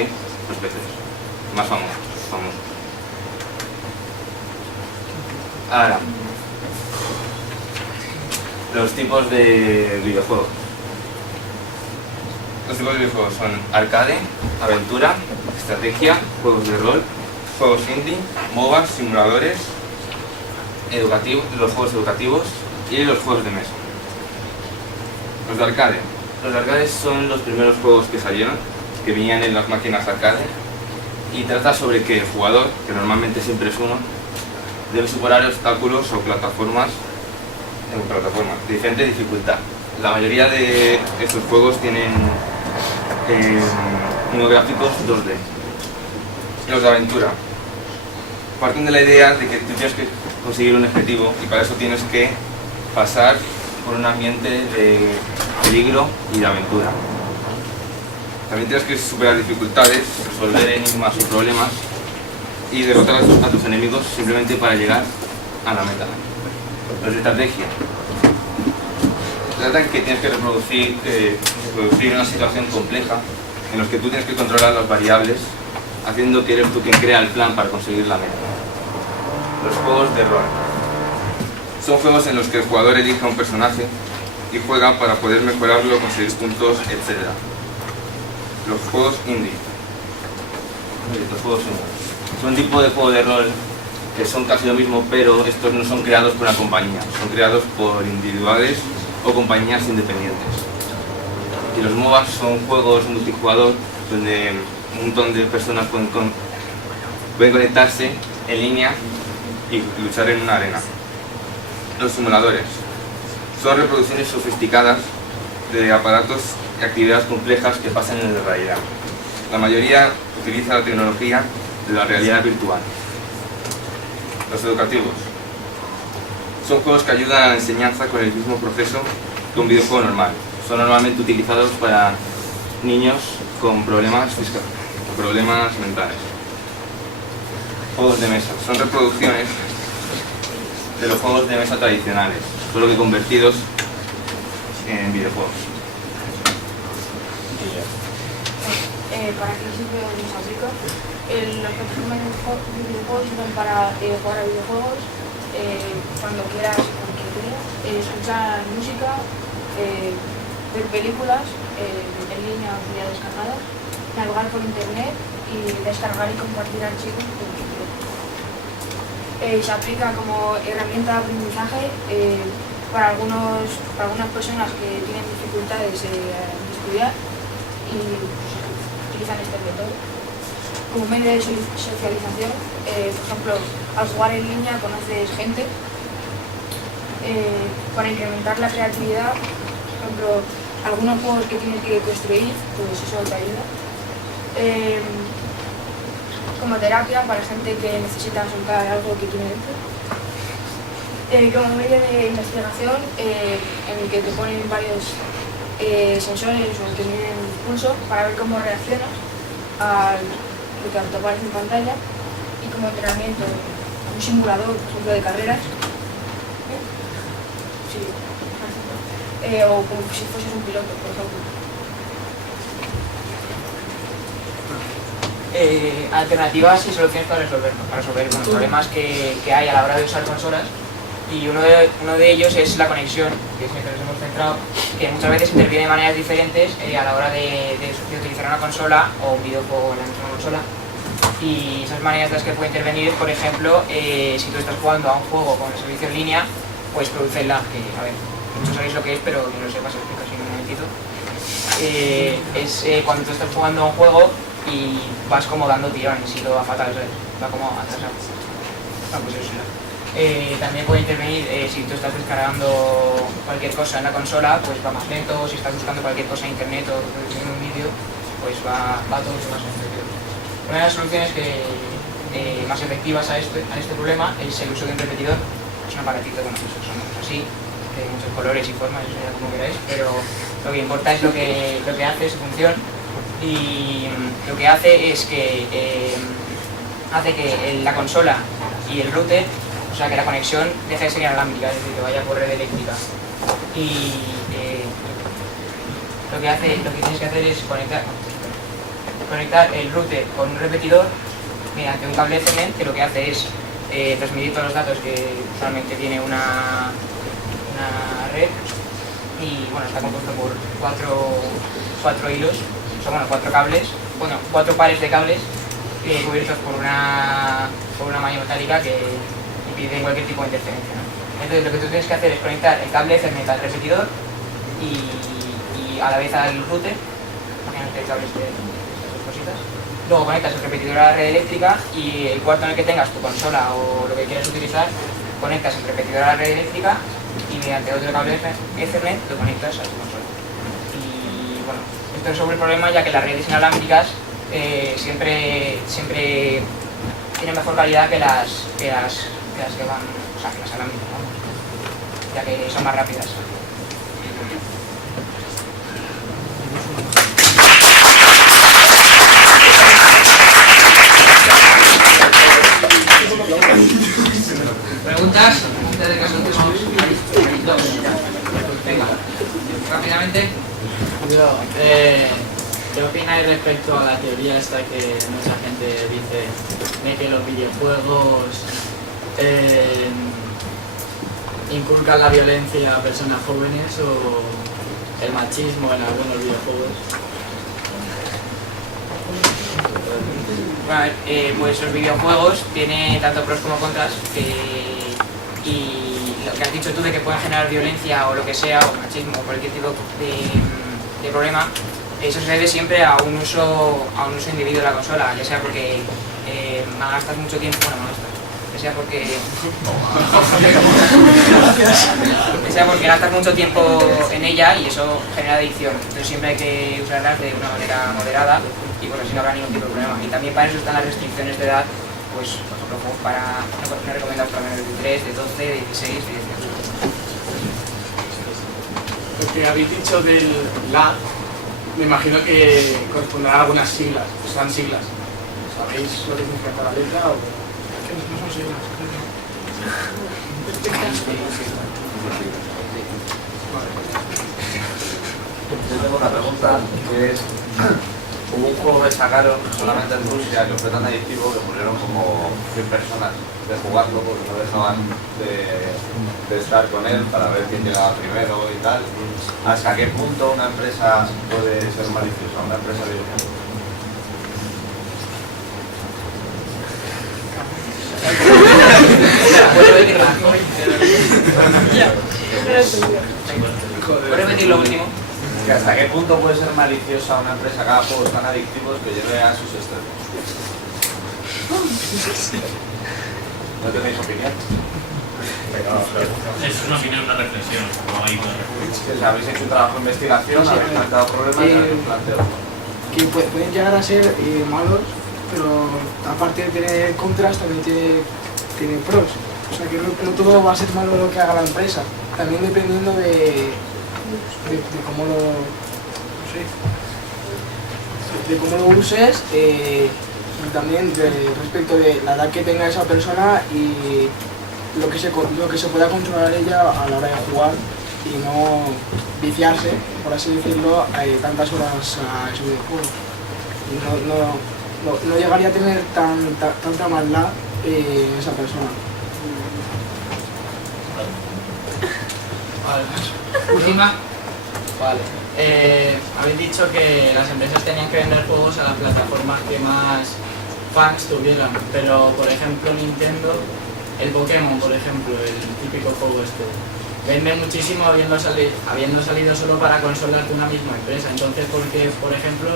los PCs, más famosos. Ahora, los tipos de videojuegos. Los tipos de videojuegos son arcade, aventura, estrategia, juegos de rol, juegos indie, MOBAs, simuladores, los juegos educativos y los juegos de mesa. Los de arcade. Los de arcade son los primeros juegos que salieron, que venían en las máquinas arcade, y trata sobre que el jugador, que normalmente siempre es uno, debe superar obstáculos o plataformas de diferente dificultad. La mayoría de estos juegos tienen unos gráficos 2D. Los de aventura parten de la idea de que tú tienes que conseguir un objetivo y para eso tienes que pasar por un ambiente de peligro y de aventura. También tienes que superar dificultades, resolver enigmas o problemas y derrotar a tus enemigos simplemente para llegar a la meta. Los de estrategia tratan que tienes que reproducir una situación compleja en los que tú tienes que controlar las variables, haciendo que eres tú quien crea el plan para conseguir la meta. Los juegos de rol son juegos en los que el jugador elige a un personaje y juega para poder mejorarlo, conseguir puntos, etc. Los juegos indie. Son un tipo de juego de rol que son casi lo mismo, pero estos no son creados por una compañía, son creados por individuales o compañías independientes. Y los MOBAs son juegos multijugador donde un montón de personas pueden conectarse en línea y luchar en una arena. Los simuladores son reproducciones sofisticadas de aparatos y actividades complejas que pasan en la realidad. La mayoría utiliza la tecnología de la realidad virtual. Los educativos son juegos que ayudan a la enseñanza con el mismo proceso que un videojuego normal. Son normalmente utilizados para niños con problemas mentales. Juegos de mesa son reproducciones de los juegos de mesa tradicionales, solo que convertidos en videojuegos. Para qué sirve nos aplica. Las plataformas de videojuegos sirven para jugar a videojuegos cuando quieras, escuchar música, ver películas en línea o ya descargadas, navegar por internet y descargar y compartir archivos. Se aplica como herramienta de aprendizaje para algunas personas que tienen dificultades de estudiar y utilizan este método. Como medio de socialización, por ejemplo, al jugar en línea conoces gente. Para incrementar la creatividad, por ejemplo, algunos juegos que tienes que construir, pues eso te ayuda. Como terapia para gente que necesita soltar algo que tiene dentro. Como medio de investigación en el que te ponen varios sensores o te miden el pulso para ver cómo reaccionas a lo que te aparece en pantalla, y como entrenamiento, un simulador, por ejemplo, de carreras. Sí, o como si fueses un piloto, por ejemplo. Alternativas y soluciones para resolver los problemas que hay a la hora de usar consolas, y uno de ellos es la conexión, que es en el que nos hemos centrado, que muchas veces interviene de maneras diferentes a la hora de utilizar una consola o un videojuego en la misma consola. Y esas maneras de las que puede intervenir es, por ejemplo, si tú estás jugando a un juego con el servicio en línea, pues produce lag, que a ver, muchos sabéis lo que es, pero que no lo sepas os explico así en un momentito. Es cuando tú estás jugando a un juego y vas como dando tirones y todo va fatal, ¿sabes? Va como atrasado. Pues eso es. También puede intervenir si tú estás descargando cualquier cosa en la consola, pues va más lento. Si estás buscando cualquier cosa en internet o reproduciendo un vídeo, pues va todo mucho más lento. Una de las soluciones más efectivas a este problema es el uso de un repetidor. Es un aparatito, bueno, pues son así, de muchos colores y formas, eso ya como queráis, pero lo que importa es lo que hace, su función. Y lo que hace es que hace que la consola y el router, o sea, que la conexión deje de ser inalámbrica, es decir, que vaya por red eléctrica. Y lo que tienes que hacer es conectar el router con un repetidor mediante un cable Ethernet, que lo que hace es transmitir todos los datos que usualmente tiene una red, y bueno, está compuesto por cuatro hilos, son cuatro cables, cuatro pares de cables cubiertos por una malla metálica que impide cualquier tipo de interferencia, ¿no? Entonces lo que tú tienes que hacer es conectar el cable Ethernet al repetidor y a la vez al router, imagínate cables de estas dos cositas. Luego conectas el repetidor a la red eléctrica, y el cuarto en el que tengas tu consola o lo que quieras utilizar, conectas el repetidor a la red eléctrica y mediante otro cable Ethernet lo conectas a tu consola. Y bueno, esto resuelve el problema, ya que las redes inalámbricas siempre tienen mejor calidad que las que van, o sea, que las alámbricas, vamos, ya que son más rápidas. ¿Preguntas? Antes de que soltemos. Venga, rápidamente. ¿Qué opináis respecto a la teoría esta que mucha gente dice de que los videojuegos inculcan la violencia a personas jóvenes o el machismo en algunos videojuegos? Bueno, pues los videojuegos tienen tanto pros como contras, y lo que has dicho tú de que pueden generar violencia o lo que sea, o machismo o cualquier tipo de problema, eso se debe siempre a un uso indebido de la consola, ya sea porque gastas mucho tiempo, ya sea porque gastas mucho tiempo en ella y eso genera adicción. Entonces siempre hay que usarlas de una manera moderada, y pues así no habrá ningún tipo de problema. Y también para eso están las restricciones de edad, pues por ejemplo juegos no recomendados para menores de 3, de 12, de 16, de 18. Lo que habéis dicho del lag, me imagino que corresponderán a algunas siglas, serán siglas. ¿Sabéis lo que significa cada letra o...? Que no son siglas. Yo tengo una pregunta, que es, hubo un juego que sacaron solamente en Rusia que fue tan adictivo que murieron como 100 personas de jugarlo porque no dejaban de estar con él para ver quién llegaba primero y tal. ¿Hasta qué punto una empresa puede ser maliciosa, una empresa de videojuegos? ¿Puedes repetir lo último? Que ¿hasta qué punto puede ser maliciosa una empresa que haga juegos tan adictivos que lleve a sus extremos? ¿No tenéis opinión? Es una opinión, una reflexión, no hay una Que habéis hecho un trabajo de investigación, Sí, habéis planteado problemas y habéis planteado. que pueden llegar a ser malos, pero aparte de tener contras, también tiene pros. O sea que no todo va a ser malo lo que haga la empresa, también dependiendo de cómo lo, no sé, de cómo lo uses, y también respecto de la edad que tenga esa persona y lo que se pueda controlar ella a la hora de jugar y no viciarse, por así decirlo, tantas horas a ese videojuego. Y no llegaría a tener tanta maldad esa persona. Vale. Última. Vale. Habéis dicho que las empresas tenían que vender juegos a las plataformas que más fans tuvieran, pero por ejemplo Nintendo, el Pokémon, por ejemplo, el típico juego este, vende muchísimo habiendo salido solo para consolas de una misma empresa. Entonces, ¿por qué, por ejemplo,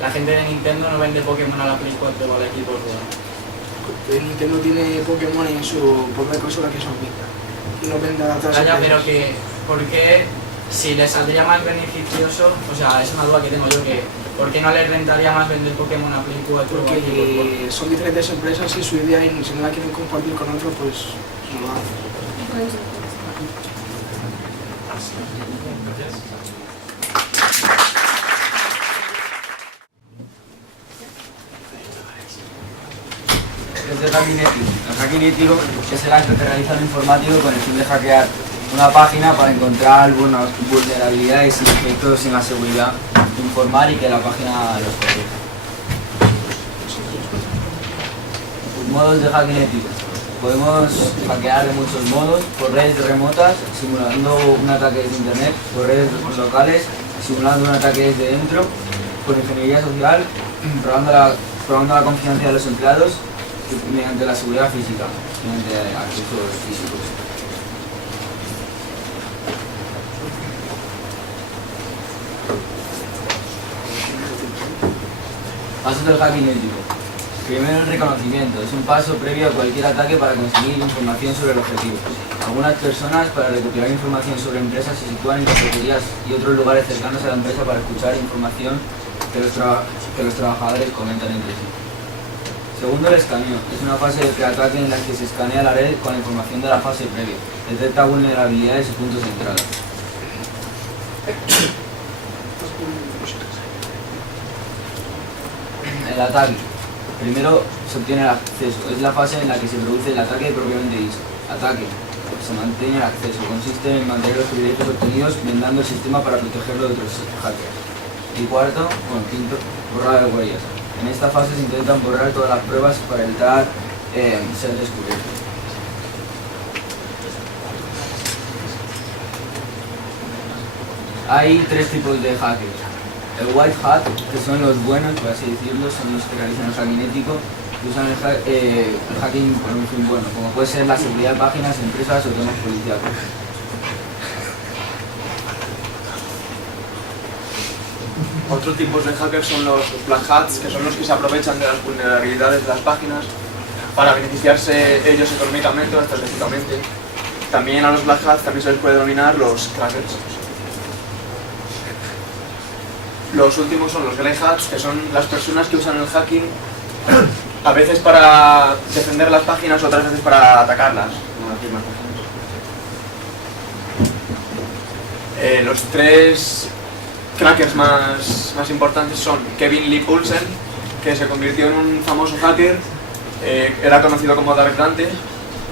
la gente de Nintendo no vende Pokémon a la Play 4 o a la Xbox One? Nintendo tiene Pokémon en su propia consola, que son Vita, y no vende a otras Ya, empresas. pero ¿por qué si les saldría más beneficioso? O sea, es una duda que tengo yo, que ¿por qué no les rentaría más vender Pokémon a Play 4 o a Xbox One? Porque son diferentes empresas y su idea, y si no la quieren compartir con otro, pues no lo hacen. Es el hacking ético. El hacking ético es el acto que realiza un informático con el fin de hackear una página para encontrar vulnerabilidades y defectos en la seguridad informal y que la página los proteja. Modos de hacking ético. Podemos hackear de muchos modos: por redes remotas, simulando un ataque desde internet; por redes locales, simulando un ataque desde dentro; por ingeniería social, probando la confianza de los empleados; y mediante la seguridad física, mediante accesos físicos. Pasos del hacking ético. Primero, el reconocimiento. Es un paso previo a cualquier ataque para conseguir información sobre el objetivo. Algunas personas, para recopilar información sobre empresas, se sitúan en cafeterías y otros lugares cercanos a la empresa para escuchar información que los trabajadores comentan entre sí. Segundo, el escaneo. Es una fase de preataque en la que se escanea la red con la información de la fase previa. Detecta vulnerabilidades y puntos de entrada. El ataque. Primero se obtiene el acceso. Es la fase en la que se produce el ataque propiamente dicho. Ataque. Se mantiene el acceso. Consiste en mantener los privilegios obtenidos blindando el sistema para protegerlo de otros hackers. Y cuarto, quinto, borrar de huellas. En esta fase se intentan borrar todas las pruebas para evitar ser descubiertos. Hay tres tipos de hackers. El white hat, que son los buenos, por así decirlo, son los que realizan el hacking ético, que usan el hacking con un fin bueno, como puede ser la seguridad de páginas, empresas o temas policiales. Otros tipos de hackers son los black hats, que son los que se aprovechan de las vulnerabilidades de las páginas para beneficiarse ellos económicamente o estratégicamente. También a los black hats también se les puede denominar los crackers. Los últimos son los grey hats, que son las personas que usan el hacking a veces para defender las páginas, otras veces para atacarlas. Los tres crackers más importantes son Kevin Lee Poulsen, que se convirtió en un famoso hacker, era conocido como Dark Dante,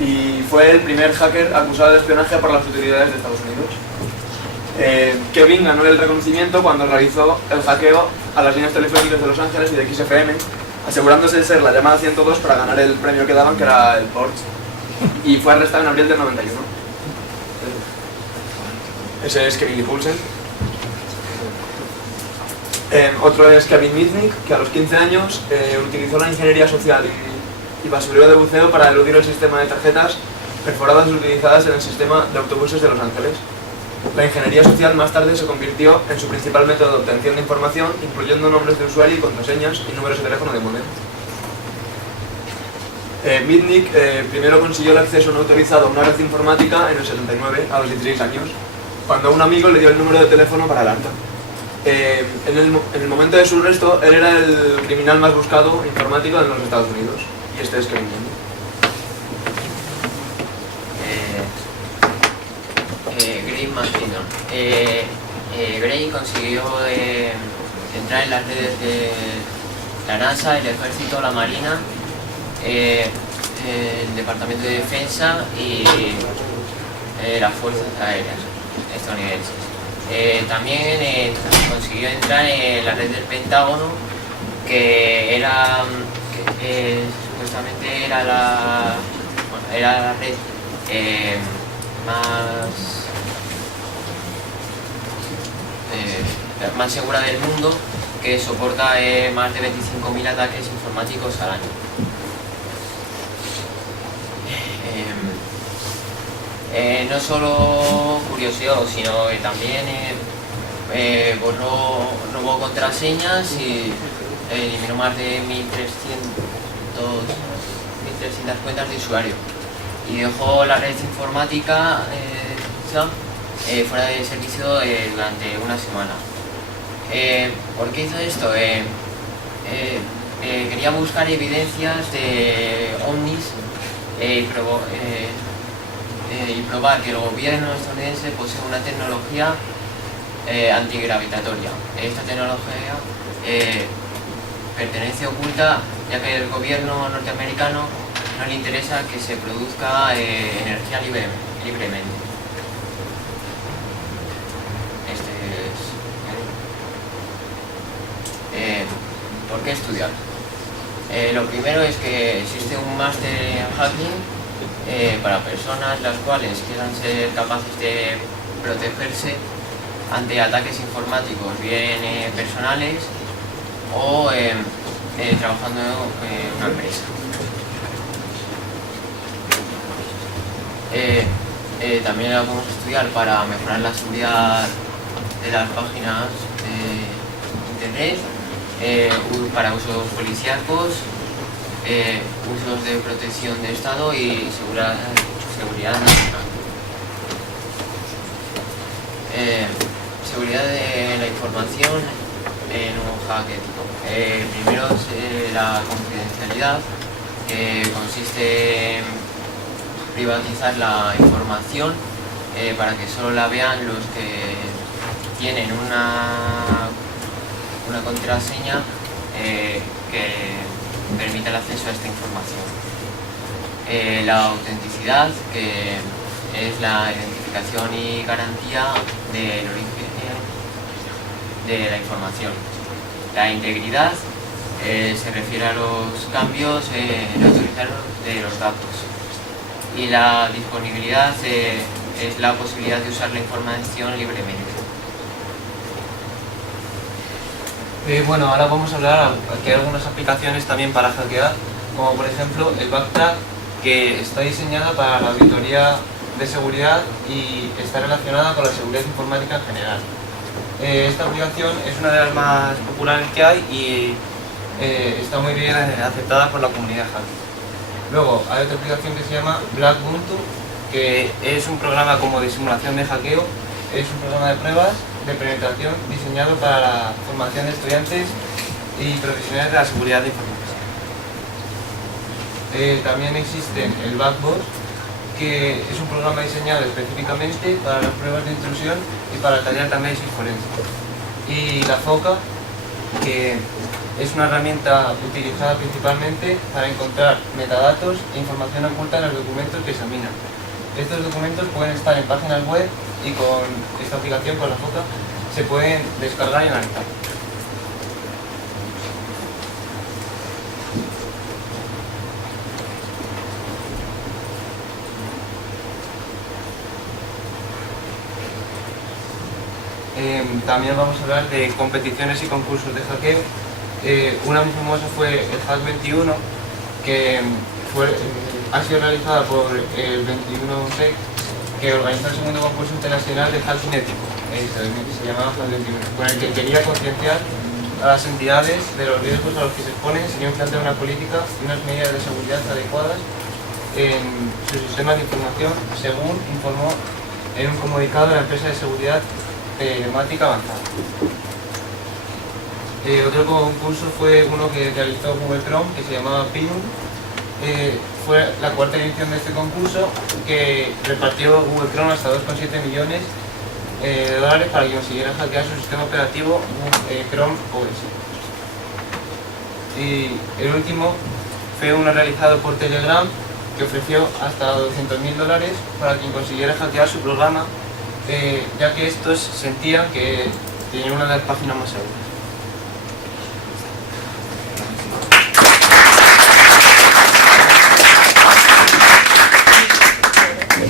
y fue el primer hacker acusado de espionaje por las autoridades de Estados Unidos. Kevin ganó el reconocimiento cuando realizó el hackeo a las líneas telefónicas de Los Ángeles y de XFM, asegurándose de ser la llamada 102 para ganar el premio que daban, que era el Porsche, y fue arrestado en abril del 91. Ese es Kevin Lee Poulsen. Otro es Kevin Mitnick, que a los 15 años utilizó la ingeniería social y basurero de buceo para eludir el sistema de tarjetas perforadas utilizadas en el sistema de autobuses de Los Ángeles. La ingeniería social más tarde se convirtió en su principal método de obtención de información, incluyendo nombres de usuario y contraseñas y números de teléfono de modem. Mitnick primero consiguió el acceso no autorizado a una red informática en el 79, a los 16 años, cuando un amigo le dio el número de teléfono para el acta. En el momento de su arresto, él era el criminal más buscado informático en los Estados Unidos. Y este es Kevin Mitnick. Gray McKinnon. Gray consiguió entrar en las redes de la NASA, el Ejército, la Marina, el Departamento de Defensa y las Fuerzas Aéreas estadounidenses. También consiguió entrar en la red del Pentágono, que era supuestamente era la red más segura del mundo, que soporta más de 25.000 ataques informáticos al año. No solo curiosidad, sino que también robó contraseñas y eliminó más de 1.300 cuentas de usuario y dejó la red informática fuera de servicio durante una semana. ¿Por qué hizo esto? Quería buscar evidencias de ovnis y probar que el gobierno estadounidense posee una tecnología antigravitatoria. Esta tecnología pertenece oculta, ya que el gobierno norteamericano no le interesa que se produzca energía libremente. ¿Por qué estudiar? Lo primero es que existe un máster en hacking para personas las cuales quieran ser capaces de protegerse ante ataques informáticos, bien personales o trabajando en una empresa. También la podemos estudiar para mejorar la seguridad de las páginas de internet, para usos policíacos, usos de protección de Estado y seguridad nacional. Seguridad de la información en un hack ético. Primero es la confidencialidad, que consiste en privatizar la información para que solo la vean los que tienen una contraseña que permite el acceso a esta información. La autenticidad, que es la identificación y garantía del origen de la información. La integridad se refiere a los cambios autorizados de los datos. Y la disponibilidad es la posibilidad de usar la información libremente. Bueno, ahora vamos a hablar que hay algunas aplicaciones también para hackear, como por ejemplo el Backtrack, que está diseñada para la auditoría de seguridad y está relacionada con la seguridad informática en general. Esta aplicación es una de las más populares que hay y está muy bien aceptada por la comunidad hacker. Luego hay otra aplicación que se llama Blackbuntu, que es un programa como de simulación de hackeo, es un programa de pruebas de penetración diseñado para la formación de estudiantes y profesionales de la seguridad informática. También existe el Backbot, que es un programa diseñado específicamente para las pruebas de intrusión y para tareas de análisis forense. Y la FOCA, que es una herramienta utilizada principalmente para encontrar metadatos e información oculta en los documentos que examinan. Estos documentos pueden estar en páginas web y con esta aplicación, con la FOCA, se pueden descargar y analizar. También vamos a hablar de competiciones y concursos de hackeo. Una muy famosa fue el Hack 21, que ha sido realizada por el 21Tech, que organizó el segundo concurso internacional de hacking ético, se llamaba Hack 21, con el que quería concienciar a las entidades de los riesgos a los que se exponen sin implantar una política y unas medidas de seguridad adecuadas en sus sistemas de información, según informó en un comunicado de la empresa de seguridad telemática avanzada. Otro concurso fue uno que realizó Google Chrome, que se llamaba Pinum. Fue la cuarta edición de este concurso, que repartió Google Chrome hasta 2,7 millones de dólares para que consiguiera hackear su sistema operativo Chrome OS. Y el último fue uno realizado por Telegram, que ofreció hasta $200.000 para quien consiguiera hackear su programa, ya que estos sentían que tenían una de las páginas más seguras.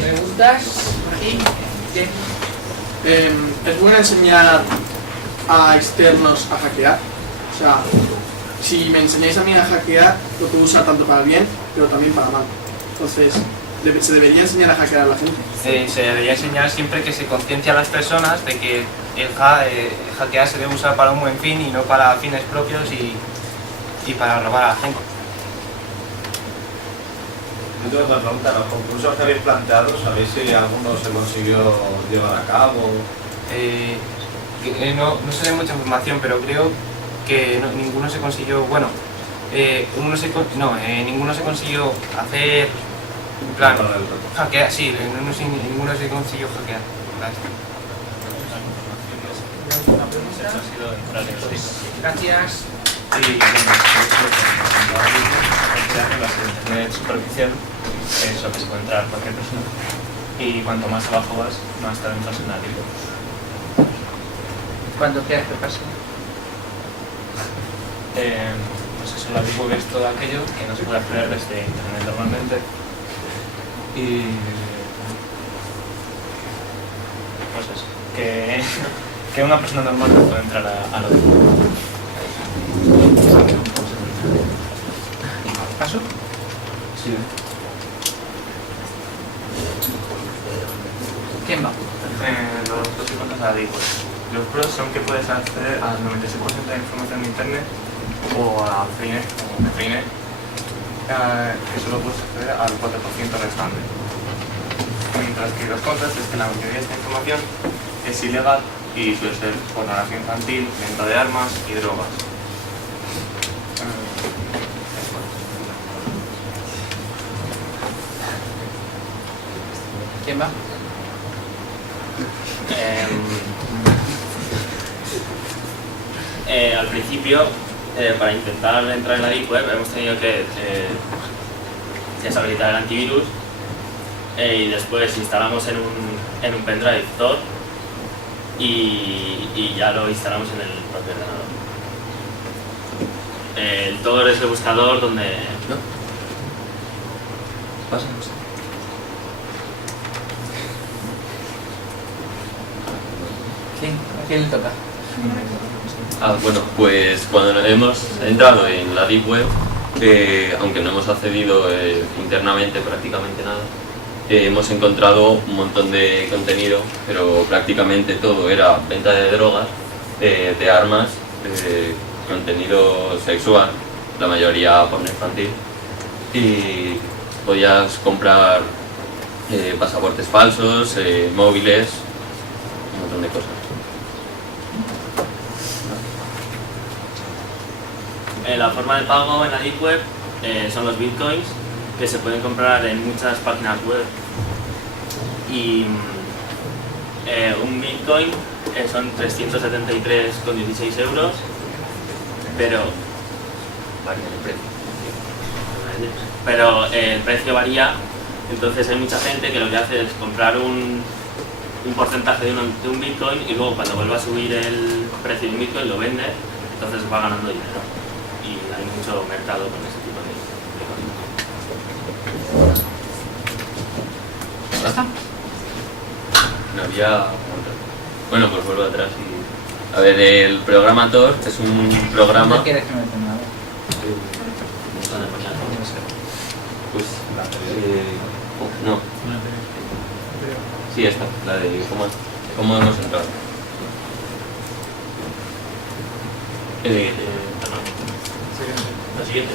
¿Preguntas? ¿Por aquí? ¿Qué? ¿Es bueno enseñar a externos a hackear? O sea, si me enseñáis a mí a hackear, lo puedo usar tanto para bien, pero también para mal. Entonces, ¿se debería enseñar a hackear a la gente? Se debería enseñar siempre que se conciencia a las personas de que el hackear se debe usar para un buen fin y no para fines propios y para robar a la gente. Yo tengo una pregunta, los concursos que habéis planteado, ¿sabéis si alguno se consiguió llevar a cabo? No sé de mucha información, pero creo que ninguno se consiguió, bueno, ninguno se consiguió hacer, en plan, hackear, sí, ninguno se consiguió hackear. Gracias. Sí, Internet superficial, eso que se puede entrar cualquier persona, y cuanto más abajo vas, más te entras en la libre. ¿Cuándo quieres que pase? Pues eso, la Deep Web es todo aquello que no se puede acceder desde Internet normalmente, y pues eso, que una persona normal no puede entrar a lo de ¿Paso? Sí. ¿Quién va? Los pros y contras de la Deep Web. Los pros son que puedes acceder al 96% de la información de Internet o a Freenet, que solo puedes acceder al 4% restante. Mientras que los contras es que la mayoría de esta información es ilegal y suele ser pornografía infantil, venta de armas y drogas. ¿Quién va? Al principio, para intentar entrar en la Deep Web, hemos tenido que deshabilitar el antivirus y después instalamos en un pendrive Tor y ya lo instalamos en el propio ordenador. El Tor es el buscador donde... ¿No? Pásanos. Sí, ¿a quién le toca? Bueno, pues cuando hemos entrado en la Deep Web, aunque no hemos accedido internamente prácticamente nada, hemos encontrado un montón de contenido, pero prácticamente todo era venta de drogas, de armas, contenido sexual, la mayoría porno infantil, y podías comprar pasaportes falsos, móviles, un montón de cosas. La forma de pago en la Deep Web son los bitcoins, que se pueden comprar en muchas páginas web. Y un bitcoin son 373,16 euros, pero el precio varía. Entonces hay mucha gente que lo que hace es comprar un porcentaje de un bitcoin y luego cuando vuelva a subir el precio de un bitcoin lo vende, entonces va ganando dinero. Y hay mucho mercado con ese tipo de cosas. ¿Ya está? No había... Bueno, pues vuelvo atrás y... A ver, el programa Tor es un programa... ¿No quieres que me tenga nada? Pues... no. Sí, esta, la de cómo hemos entrado. La siguiente,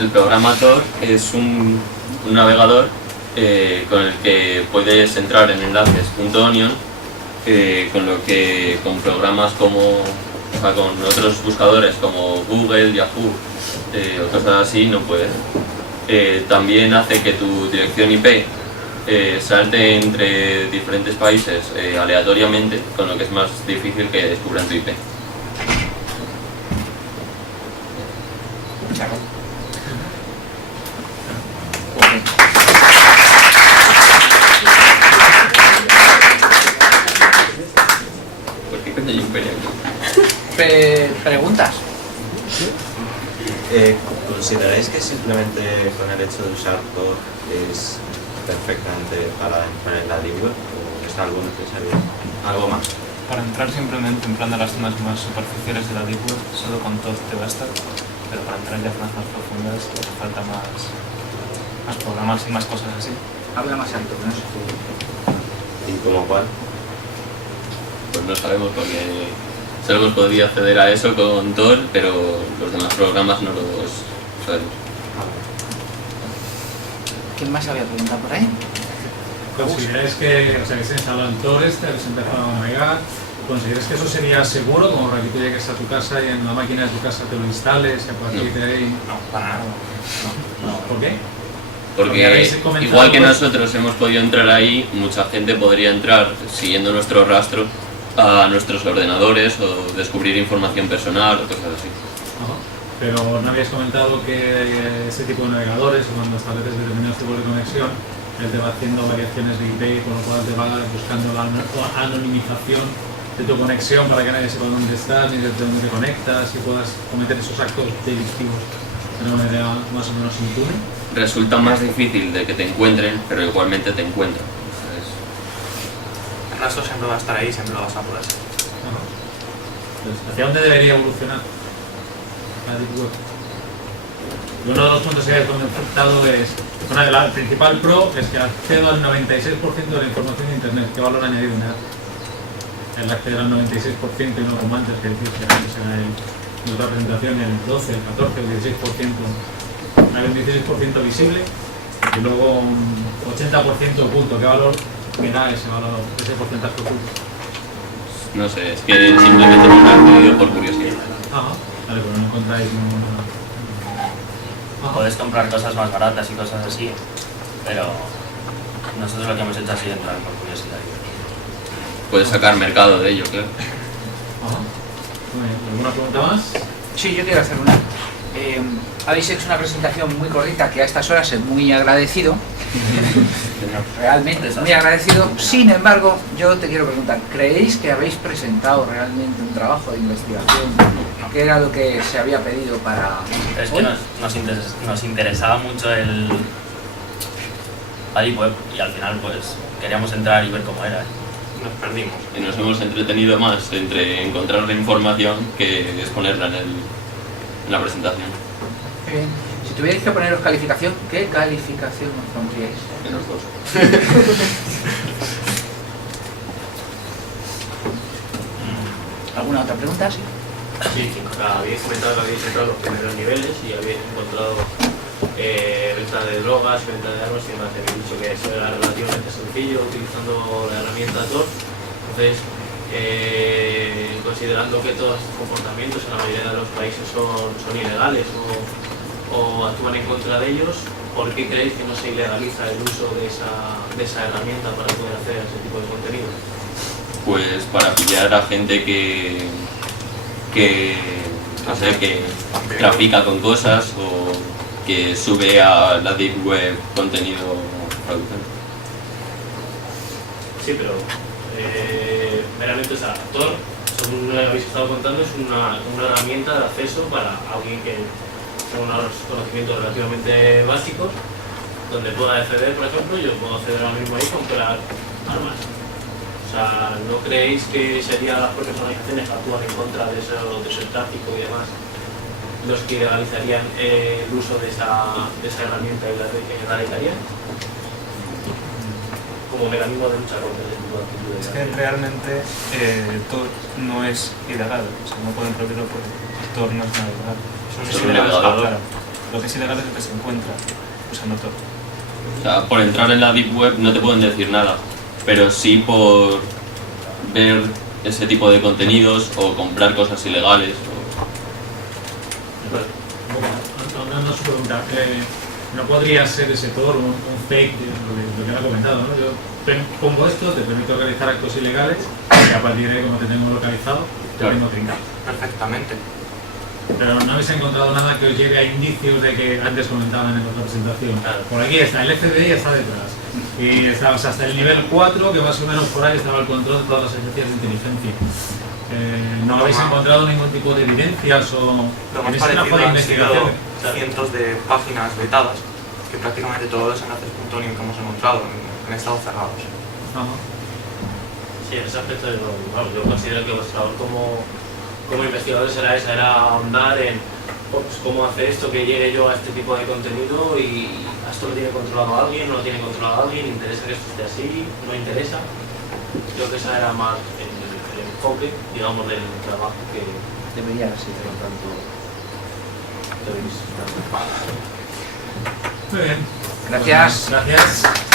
El programa Tor es un navegador con el que puedes entrar en enlaces .onion, con lo que con programas como, o sea, con otros buscadores como Google, Yahoo o cosas así no puedes. También hace que tu dirección IP salte entre diferentes países aleatoriamente, con lo que es más difícil que descubran tu IP. ¿Preguntas? ¿Consideráis que simplemente con el hecho de usar Tor es perfectamente para entrar en la Deep Web o es algo necesario? ¿Algo más? Para entrar simplemente en plan de las zonas más superficiales de la Deep Web, solo con Tor te basta, pero para entrar ya a zonas más profundas hace falta más programas y más cosas así. Habla más alto, que no sé. ¿Y como cuál? Pues no sabemos porque solo hemos podido acceder a eso con Tor, pero los demás programas no los sabemos. ¿Quién más había preguntado por ahí? ¿Consideráis que, o sea, que se instaló el Tor este, habéis empezado a navegar? ¿Consideráis que eso sería seguro, como para que tú llegues a tu casa y en la máquina de tu casa te lo instales y a partir de ahí? No, para nada. No. ¿Por qué? Porque igual que nosotros hemos podido entrar ahí, mucha gente podría entrar siguiendo nuestro rastro a nuestros ordenadores o descubrir información personal o cosas así. Ajá. Pero no habíais comentado que ese tipo de navegadores, cuando estableces determinados tipos de conexión, él te va haciendo variaciones de IP, con lo cual te va buscando la anonimización de tu conexión para que nadie sepa dónde estás ni desde dónde te conectas y puedas cometer esos actos delictivos de una manera más o menos impune. Resulta más difícil de que te encuentren, pero igualmente te encuentran. El rastro siempre va a estar ahí, siempre lo vas a poder hacer. Entonces, ¿hacia dónde debería evolucionar la Deep Web? Y uno de los puntos que habéis comentado es, bueno, el principal pro es que accedo al 96% de la información de Internet. ¿Qué valor añadido me da? El acceder al 96% y no como antes, que decís que antes era en otra presentación el 12, el 14, el 16%. Hay un 16% visible y luego un 80% oculto. ¿Qué valor me da ese valor, ese porcentaje oculto? No sé, es que simplemente me lo he accedido por curiosidad. Ajá, vale, pero no encontráis ninguna... Puedes comprar cosas más baratas y cosas así, pero nosotros lo que hemos hecho ha sido entrar por curiosidad. Puedes sacar mercado de ello, claro. Ajá. ¿Alguna pregunta más? Sí, yo quiero hacer una. Habéis hecho una presentación muy correcta que a estas horas es muy agradecido. Realmente muy agradecido. Sin embargo, yo te quiero preguntar, ¿creéis que habéis presentado realmente un trabajo de investigación? ¿Qué era lo que se había pedido para...? Es que nos interesaba mucho la Deep Web y al final pues queríamos entrar y ver cómo era. Nos perdimos. Y nos hemos entretenido más entre encontrar la información que exponerla en la presentación. Bien. Si tuvierais que poneros calificación, ¿qué calificación os pondríais? En los dos. ¿Alguna otra pregunta? Sí. Sí, habéis comentado que habéis entrado a los primeros niveles y habéis encontrado venta de drogas, venta de armas y demás. Habéis dicho que eso era relativamente sencillo utilizando la herramienta Tor. Entonces, considerando que todos estos comportamientos en la mayoría de los países son ilegales o actúan en contra de ellos, ¿por qué creéis que no se ilegaliza el uso de esa herramienta para poder hacer ese tipo de contenido? Pues para pillar a gente que trafica con cosas o que sube a la Deep Web contenido fraudulento. Sí, pero meramente, o sea, Tor, según lo habéis estado contando, es una herramienta de acceso para alguien que tenga unos conocimientos relativamente básicos, donde pueda acceder, por ejemplo, yo puedo acceder ahora mismo ahí y comprar armas. O sea, ¿no creéis que serían las propias organizaciones que actúan en contra de ese tráfico y demás los que legalizarían el uso de esa herramienta y la legalizarían? como mecanismo de lucha contra ese tipo de actitudes. Es que realmente Tor no es ilegal, o sea, no pueden prohibirlo porque Tor no es nada ilegal. Lo que es ilegal es claro. Lo que es ilegal es lo que se encuentra usando Tor. O sea, por entrar en la Deep Web no te pueden decir nada, pero sí por ver ese tipo de contenidos o comprar cosas ilegales. No se pregunta, no podría ser ese Tor un fake de lo que me ha comentado, ¿no? Yo pongo esto, te permito realizar actos ilegales y a partir de como te tengo localizado, te tengo trincado. Perfectamente. Pero no habéis encontrado nada que os lleve a indicios de que antes comentaban en otra presentación. Por aquí está, el FBI está detrás. Y estabas hasta el nivel 4, que más o menos por ahí estaba el control de todas las agencias de inteligencia. ¿No habéis encontrado ningún tipo de evidencias o Lo más ¿tenéis una parecido de han sido investigación? cientos de páginas vetadas, que prácticamente todos los enlaces .onion que hemos encontrado han estado cerrados. Sí, en ese aspecto yo considero que vuestra labor como investigadores era ahondar en pues, cómo hacer esto, que llegue yo a este tipo de contenido y a esto lo tiene controlado alguien, no lo tiene controlado alguien, interesa que esto esté así, no interesa. Creo que esa era más el enfoque, digamos, del trabajo que debería ser tanto. Muy bien. Gracias. Gracias.